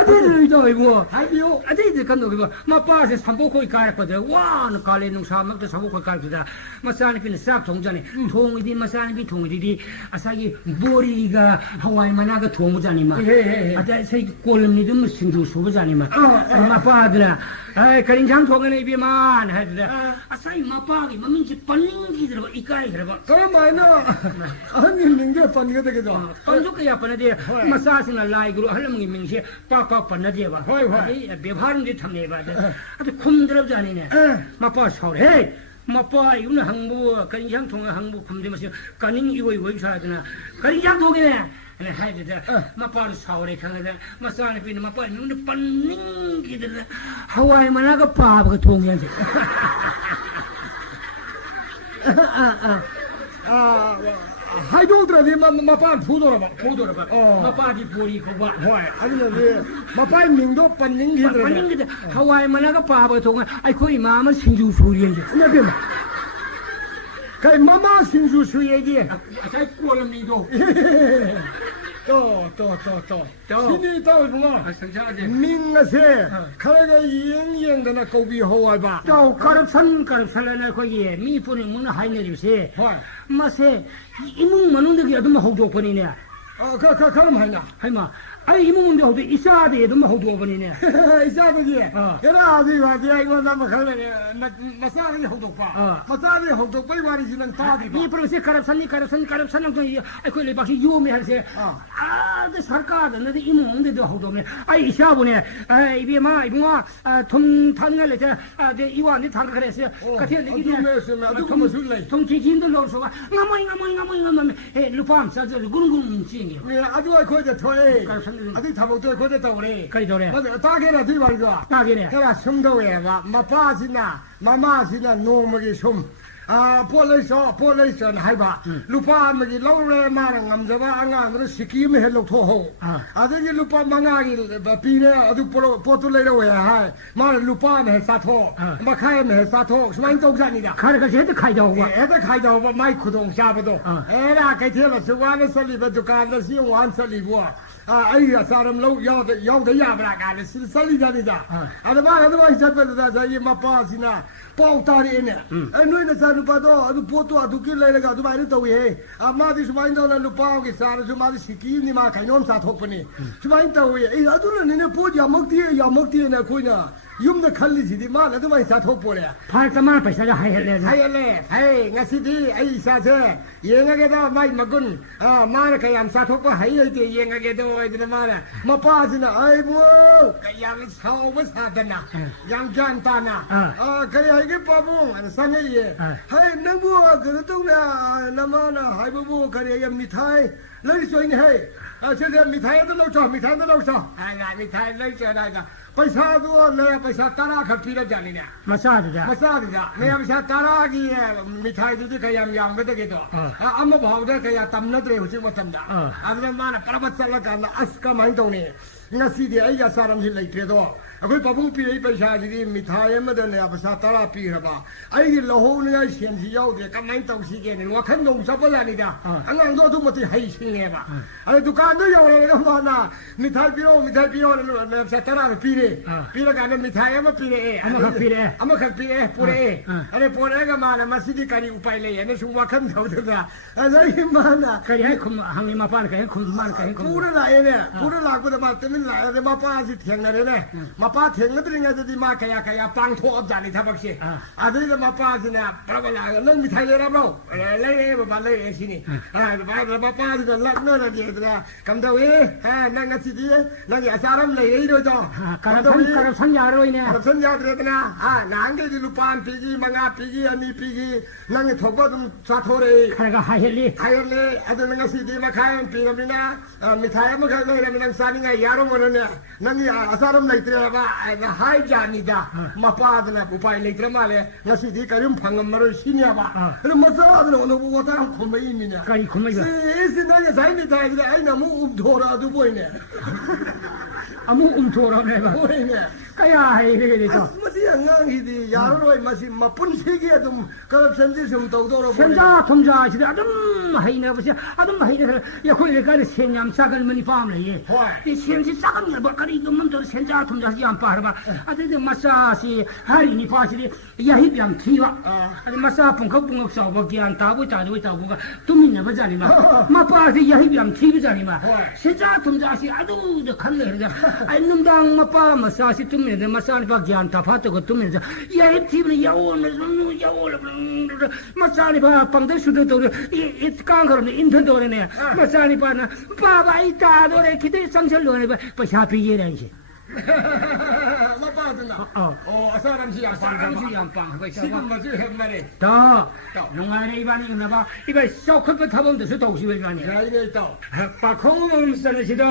这叫什么？还有，这看到什么？马巴是三不可以干的，哇，那干嘞弄啥么？这三不可以干的，马山里边啥通着呢？通一点，马山里边通一点，啥个玻璃个海外嘛那个通不着呢嘛？这是过了你都没清楚说不着呢嘛？马巴的啦，肯定想通个那边嘛，还是的。啥马巴的，马明是本领的了，一概的吧？干嘛呢？你明天分个这个的，分就可以分的，马啥是那来个，还那么明显，把分的吧？别怕人家ทำเนี่ย吧？这空的了不着呢？马巴吵嘞。马爸有那航母，跟洋通的航母，他们怎么说？跟你以为出来的呢？跟洋通的呢？那孩子的，马爸的吵嘞，看看的，马上那边马爸有那本领的了，好外嘛那个爸爸通样子。还有的呢，马爸扑到了吧？马爸的玻璃口吧？那是马爸名都本领的。本领的，好外嘛那个爸爸通啊，哎可以妈妈清楚说的，那边嘛，该妈妈清楚说的，才过了米多。 신이 떠오르나 성장하지. 민가세 카라가 이행이행되나 고비 호와봐 또 가릅산에 거기에 미분이 문 하이네리세. 마세 이문 만원들이 어떤 호도 보니네. 그럼 하냐 하이마. 아니 이문도 호도 이사데 어떤 호도 보니네. 이사들이 얘라 아지와 이거 나만 갈래 마사리 호도파 마사리 호도파 이와리지는 다디 이 프로세 가릅산이 또 아이고 레바시 요메할세. 그 सरकार ने इमोंग दे हो दो में आई इशाबु ने इबे मा इबुआ तुम थांगा ले दे इवा ने थांगा करे से कथे लेकिन तुम चीजिन दो लो सोवा ngam ए लुपाम सा जो गुन चिंगे 네 아주 거기 토에 아주 타복도 거기 떠오래 करी दो रे 따게라 뒤발이죠 따게네 그라 숨도에가 마빠지나 마마지나 노목이 숨 폴레이션 하이바 루파 먹이 로레 마랑 남자가 안가는 시키미 헬로토호 아들이 루파 망아기 비네 아주 포토레로 왜 하이 마 루파네 사토 마카이네 사토 스마인 동산이다 카르가 제도 카이도 와 애들 카이도 와 마이크동 샤바도 에라 개텔라 수완에 설리베 두칸데 시완 설리고 아이야 사람 로 야도 야브라 가르 설리다니다 아드마 잡베다 자이 마파시나 ပေါတာရင်းနဲ့အဲ့နွေးနဲ့စာလူပါတော့အတူပို့တော့အတူကိလဲကသူမိုင်းတော့ရေအမဒီစမိုင်းတော့လူပေါကစားရစမဒီစီကီနီမှာခိုင်လုံးစာထုတ်ပနေစမိုင်းတော့ရေအဲ့အတူလည်းနည်းပို့ကြမုတ်တီးရမုတ်တီးနဲ့ခွင်းနာယုံတဲ့ခလီစီဒီမှာလည်းသူမိုင်းစာထုတ်ပေါ်လေ ဖာသမန်ပရှာဟိုင်ဟဲလေ ဟဲ့လေဟဲ့ငါစီဒီအဲ့စာချေရေငါကတော့မိုက်မကွန်းမာရခယမ်စာထုတ်ပဟိုင်ရဲ့ရေငါကတော့အဲ့ဒီမှာမပါစနာအိုင်ဘူကယမ်ဆောဝစာဒနာယမ်ဂျန်တာနာကရဟိပပူ산에예 하이 능부가 그동네 남아나 하이부부 가리야 미타이 레이소인 해 저기 미타이도 넣죠 미타이도 넣죠 미타이 레이소다가 पैसा도 ले पैसा तारा खर्चीला जानिने मसाजजा ने पैसा तारा की मिठाई दे कयम याम गदे के तो अम्म भावदे कया तमनद्रे हुजि मतमदा अदने माना परबत चलकाना अस्का माइन तोने ngasi de ai ya saram ji lai tre do akoi babung pi ai paisa ji mithai ma de ne paisa tara pi ra ba ai ji lo ho ne sien ji yau de kamai tau si ke ne wa khan dong sa pa la ni da angang do tu ma ti hai sin ne ba ai dukan do yau le ma na mithai pi ro ne paisa tara pi ra ka ne mithai ma pi re ama kha pi re pure ai pure ga ma na masjid kari upai le ne su wa khan thau da ai ma na kari hai khum hangi ma pan kai khum man kai khum pura la ne pura la ko da ma te来的嘛爸是听了的呢，嘛爸听了的人家这嘛可呀帮托阿家里他不是，这个嘛爸是呢，不不啦，能米太来了不？来不把来来是呢，嘛爸是个拉那的这个，咁多位，那个是的，那个啥人来来着？가랍 산야로 이네. 산야 그랬나? 난게 그 루판 피기 망아 피기 아니 피기 난게 토거든 좌토래. 카가 하헬리. 하헬리 아들 내가 시디마 카연 피라미나 미타야 뭐 가려면 사니가 야로 뭐는 난이 아사람 나이트라가 하이자니다. 마파드나 부파이 나이트라 말에 나 시디 가림 방금 말을 신이야봐. 그럼 마사드는 오늘 보고다 고메이미냐. 가리 고메이. 세스 나게 사이미다 아이 너무 움도라도 보이네. 아무 움토라네 봐. 보이네. 까야 이렇게 되죠. 무슨 양강이디 야로의 맛이 맛분 세계에 좀 corruption 좀 더더러. 현자 통자 시대 아좀 하이네 보세요. 아좀 하이네. 야 거기 가리 세냠 사갈 머니 파음래. 이 현지 사갈 뭐 가리 좀 더 현자 통자 시안 파르바. 아들 마사시 하이니 파시리 야히비암 티와. 아들 마사 붕컵 사고 기안 타고 자고 뚜미네 버자니마. 마파시 야히비암 티비자니마. 현자 통자시 아주 칸네. 아이 놈당 마파 마사시 뚜미네 마사니 바 기안 타파도 뚜미네. 야히 티브니 야오네 마사니 바 방대 수도도 이 강거는 인터도네. 마사니 바나 바바 이타도레 기대 상설로네 바 샤피예란시. 마파드나. 아사람시 양방. 지금 뭐지 했말이. 더. 농아네 이반이 나봐. 이바 쇼크도 타본데서 도시를 가니. 야이네 또. 바콩은 쓰는시도.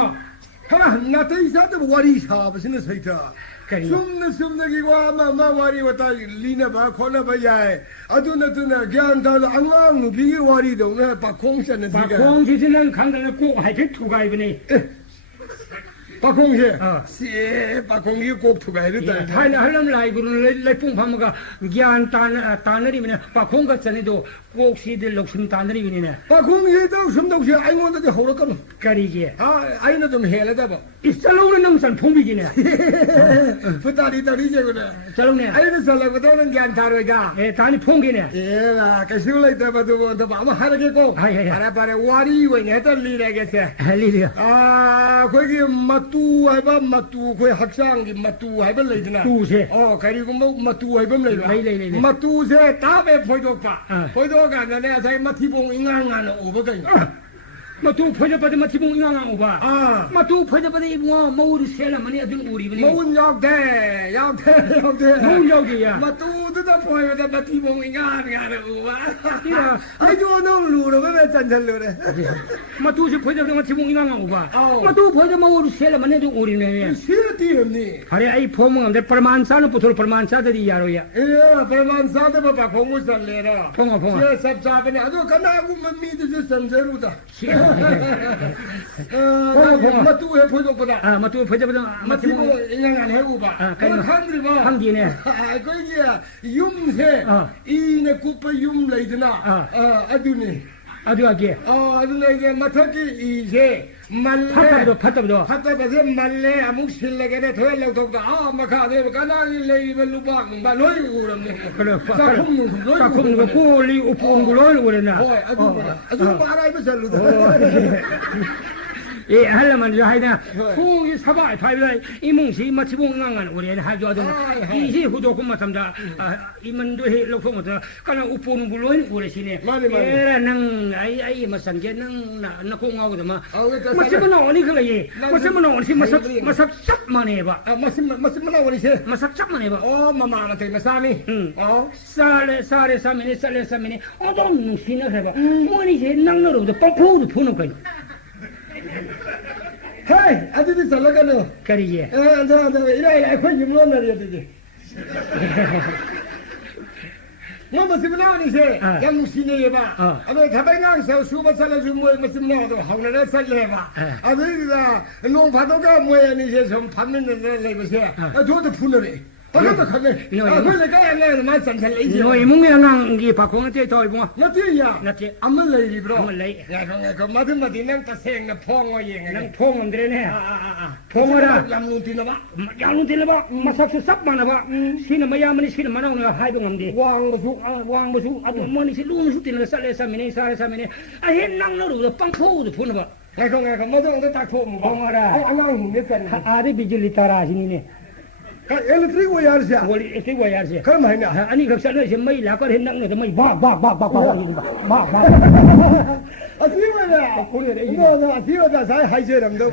하나 나한테 이사도 와리 사업은 세이다. 숨는 기와 마마 와리 왔다 리나 바 코나 바야에 아두나두나 간다도 안왕 비기 와리도 나 바콩선은 바콩지는 강가는 꼭 하이트 투가 이번에 박홍시. 어. 씨, 박홍기 꼭 투가해줬다. 타이나 할람 라이브는 레풍 파마가 기안 따느리면 박홍가 전에도 꼭 시들 녹심 따느리면이네. 박홍기도 숨독시 아이고한테 허락하노. 까리지. 아이는 좀 해야다 봐. 이살로는 능선 풍비기네. 부다리 다리제 그래. 잘롱네. 아이는 살라고도는 괜찮으니까. 예, 다니 풍기네. 예라, 그시울라 이따봐도 뭐더 마음 하라겠고. 바라바라 와리 왜 내다 리라겠어. 리리요. 거기 맛두 해봐 맛두 그 학생기 맛두 해봐 레이드나. 두세. 그리고 뭐 맛두 해봐 레이드. 맛두세 답에 보여줘봐. 보여줘가 내가 사이 맛티봉 인강하는 오버가. 마투 퍼져버리 마티봉 인강한 오바. 마투 퍼져버리 뭐 우리 세라머니 아들 우리 분이. 모은 약대. 모은 약이야. 맛두도 보여줘 맛티봉 인강하는 오바. 아이고 너무 루로 왜 잔잘루래. 마투시 퍼져버리 마티봉 인강한 오바. 마투 퍼져 뭐 우리 세라머니 아들 우리네. 실띠였니? अरे आई फोम अंदर परमानसा न पुथुर परमानसा दे यारो या परमानसा दे बाबा फोंगु सलेरा फोंगा ये सब चापने अदो कना गु मम्मी दे संजरूदा मतु है फोजो पदा मतु फोजो पदा मति बो इंगान है उबा खंद्री बा खंदी ने कोई जे युम से इने कुप युम लेदना अदुने अदु आगे अदुने जे मथकी इजे फटबदो फटबदे मल्ले अमुक सिल्लेगे थोय लौथोक मखादे कनानि लेइबे लुबाक बा लोय उरमने साखुम को कोली उपोंग लोय उरना होय अदु बाराइबे चलुदा 예, 할라만 저 하이나 풍이 사바 타이블 이몽시 마치봉 강한 우리 하죠 아들 이시 후도 kuma 삼자 이만도 해 lokfo모다 kana upo는 물론 우리시네 에라 능 아이 마상게 능나 공하고도 마 마시면 어디 그래 마시면 어디 마삭 sap만 해봐 마시면 어디시 마삭 sap만 해봐 마마한테 마사미 살레 사미네 어떤 신을 해봐 뭐니 제 낭너로도 뻑뻑도 푸는 거야 Hey, aduh salah kan? Kariye. Ini aku jumlah nari aduh. Mama masih mana ni se? Yang musine ya ba. Aduh, tapi ngang saya suba salah semua masih mana aduh, hang nara salah ba. Aduh ini nong patoka muai ni se som pamin nara masih. Aduh tu punere. Pakai pakai. Aku le kaya le macam salah ini. Noi mungkin ngang gi pakong tu toy bunga. Nanti ya. Nanti. Amal lagi bro. Amal lagi. Ya kalau mati nang taseng na pong yang. Nang pong andre ne. Pong ada. Yang nunti na ba? Yang nunti na ba? Masak susap mana ba? Sini maya mani sini mana orang hai dong amdi. Wang besu. Aduh mani si lung sutin na salah samine. Ahin nang naru pangpo tu pun ba. Kalau mati tak pong. Pong ada. Awang ni kan. Ada bijil tara sini ne. Elektrik wayar sih. Elektrik wayar sih. Kalau mana? Ani kalau sana sih mai lah kalau hendak ni mai ba. Asli mana? Asli mana saya hai je ram dah.